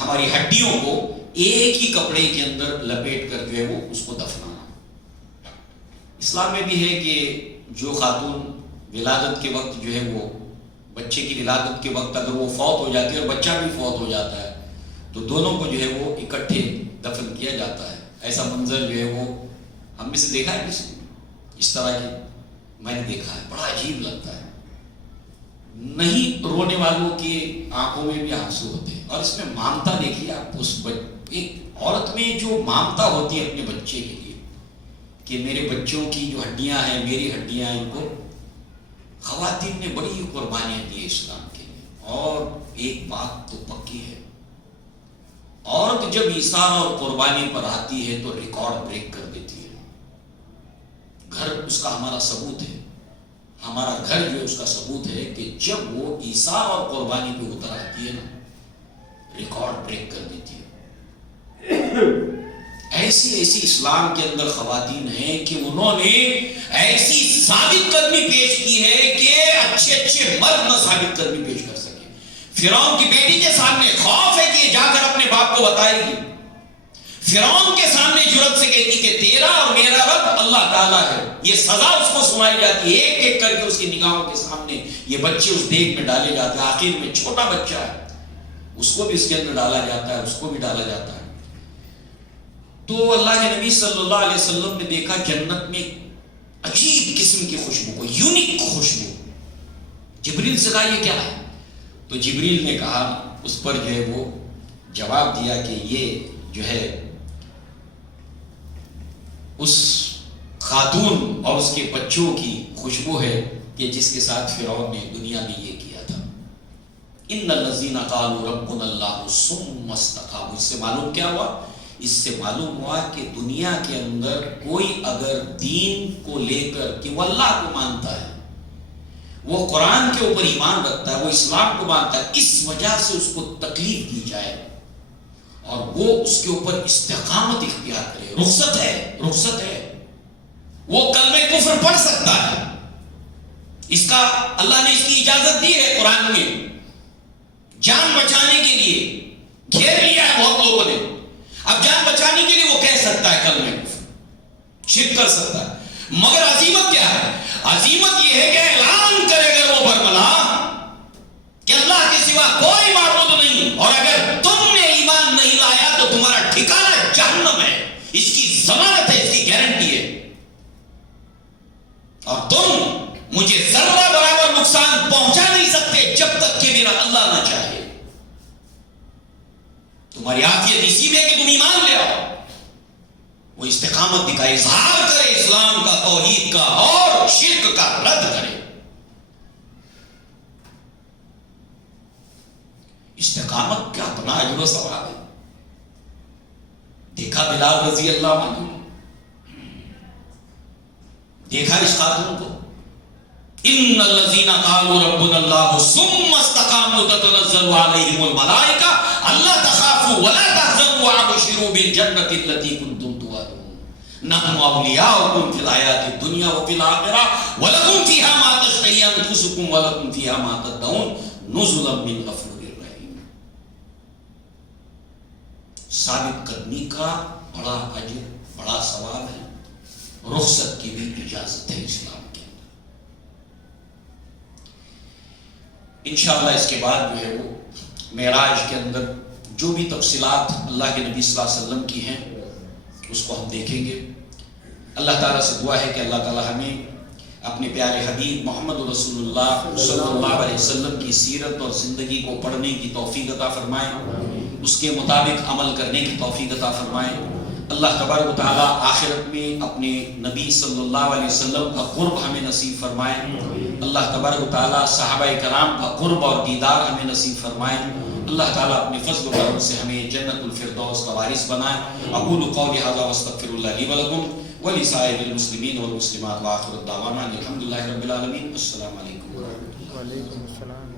ہماری ہڈیوں کو ایک ہی کپڑے کے اندر لپیٹ کر جو ہے وہ اس کو دفنانا۔ اسلام میں بھی ہے کہ جو خاتون ولادت کے وقت جو ہے وہ بچے کی ولادت کے وقت اگر وہ فوت ہو جاتی ہے اور بچہ بھی فوت ہو جاتا ہے تو دونوں کو جو ہے وہ اکٹھے دفن کیا جاتا ہے۔ ایسا منظر جو ہے وہ ہم میں سے دیکھا ہے کسی نے؟ اس طرح کی میں نے دیکھا ہے، بڑا عجیب لگتا ہے۔ نہیں رونے والوں کی آنکھوں میں بھی آنسو ہوتے ہیں، اور اس میں مامتا دیکھیے آپ، اس ایک عورت میں جو مامتا ہوتی ہے اپنے بچے کے لیے کہ میرے بچوں کی جو ہڈیاں ہیں، میری ہڈیاں ہیں، ان کو خواتین نے بڑی قربانیاں دی اسلام کے لیے۔ اور ایک بات تو پکی ہے، عورت جب ایثار اور قربانی پر آتی ہے تو ریکارڈ بریک کر دیتی ہے۔ گھر اس کا ہمارا ثبوت ہے، ہمارا گھر جو اس کا ثبوت ہے کہ جب وہ ایثار اور قربانی پہ اتر آتی ہے نا، ریکارڈ بریک کر دیتی ہے۔ ایسی اسلام کے اندر خواتین ہیں کہ انہوں نے ایسی ثابت قدمی پیش کی ہے کہ اچھے مرد نہ ثابت قدمی پیش کر سکے۔ فرعون کی بیٹی کے سامنے خوف ہے کہ یہ جا کر اپنے باپ کو بتائے گی، فرعون کے سامنے جرأت سے کہتی کہ تیرا اور میرا رب اللہ تعالیٰ ہے۔ یہ سزا اس کو سنائی جاتی ہے، ایک ایک کر کے اس کی نگاہوں کے سامنے یہ بچے اس دیگ میں ڈالے جاتے ہیں۔ آخر میں چھوٹا بچہ ہے، اس کو بھی اس کے اندر ڈالا جاتا ہے، اس کو بھی ڈالا جاتا ہے۔ تو اللہ کے نبی صلی اللہ علیہ وسلم نے دیکھا جنت میں عجیب قسم کی خوشبو کو، یونیک خوشبو۔ جبریل سے کہا یہ کیا ہے؟ تو جبریل نے کہا، اس پر جو ہے وہ جواب دیا کہ یہ جو ہے اس خاتون اور اس کے بچوں کی خوشبو ہے کہ جس کے ساتھ فرعون نے دنیا میں یہ کیا تھا۔ ان الذین قالوا ربنا اللہ ثم استقاموا، اس سے معلوم کیا ہوا اس سے معلوم ہوا کہ دنیا کے اندر کوئی اگر دین کو لے کر کہ وہ اللہ کو مانتا ہے، وہ قرآن کے اوپر ایمان رکھتا ہے، وہ اسلام کو مانتا ہے، اس وجہ سے اس کو تکلیف دی جائے اور وہ اس کے اوپر استقامت اختیار کرے، رخصت ہے، وہ کلمہ کفر پڑھ سکتا ہے، اس کا اللہ نے اس کی اجازت دی ہے قرآن میں، جان بچانے کے لیے گھیر لیا ہے بہت لوگوں نے، اب جان بچانے کے لیے وہ کہہ سکتا ہے کلمہ کفر، شرک کر سکتا ہے، مگر عزیمت کیا ہے؟ عزیمت یہ ہے کہ اعلان کرے اگر وہ برملا کہ اللہ کے سوا کوئی معبود نہیں، اور اگر تم نے ایمان نہیں لایا تو تمہارا ٹھکانہ جہنم ہے، اس کی ضمانت ہے، اس کی گارنٹی ہے، اور تم مجھے ذرہ برابر نقصان پہنچا نہیں سکتے جب تک کہ میرا اللہ نہ چاہے۔ تمہاری عافیت اسی میں کہ تم ایمان لے آؤ، وہ استقامت دکھائے، اظہار کرے اسلام کا، توحید کا اور شرک کا رد کرے۔ استقامت کا اپنا اجر و ثواب ہے۔ دیکھا بلال رضی اللہ عنہ، دیکھا اس خاتون کو، ان الذین قالوا ربنا اللہ ثم استقاموا تتنزل علیہم الملائکہ الا تخافوا ولا تحزنوا وابشروا بالجنۃ التي كنتم توعدون نحن اولیاؤکم فی الحیاۃ الدنیا وفی الآخرہ ولکم فیہا ما تشتہی انفسکم ولکم فیہا ما تدعون نزلا من غفور رحیم۔ ثابت قدمی کا بڑا اجر، بڑا ثواب ہے، رخصت کی بھی اجازت ہے اسلام کے اندر۔ انشاءاللہ اس کے بعد جو ہے وہ معراج کے اندر جو بھی تفصیلات اللہ کے نبی صلی اللہ علیہ وسلم کی ہیں اس کو ہم دیکھیں گے۔ اللہ تعالیٰ سے دعا ہے کہ اللہ تعالیٰ ہمیں اپنے پیارے حبیب محمد رسول اللہ صلی اللہ علیہ وسلم کی سیرت اور زندگی کو پڑھنے کی توفیق عطا فرمائے، اس کے مطابق عمل کرنے کی توفیق عطا فرمائے۔ اللہ تبارک و تعالیٰ آخرت میں اپنے نبی صلی اللہ علیہ وسلم کا قرب ہمیں نصیب فرمائے۔ اللہ تبارک و تعالیٰ صحابہ کرام کا قرب اور دیدار ہمیں نصیب فرمائے۔ اللہ تعالیٰ اپنے فضل و کرم سے ہمیں جنت الفردوس کا وارث بنائے۔ اقول قولی ھذا واستغفر اللہ لی ولکم ولسائر المسلمین والمسلمات وآخر دعوانا الحمد للہ رب العالمین۔ السلام علیکم۔ وعلیکم السلام۔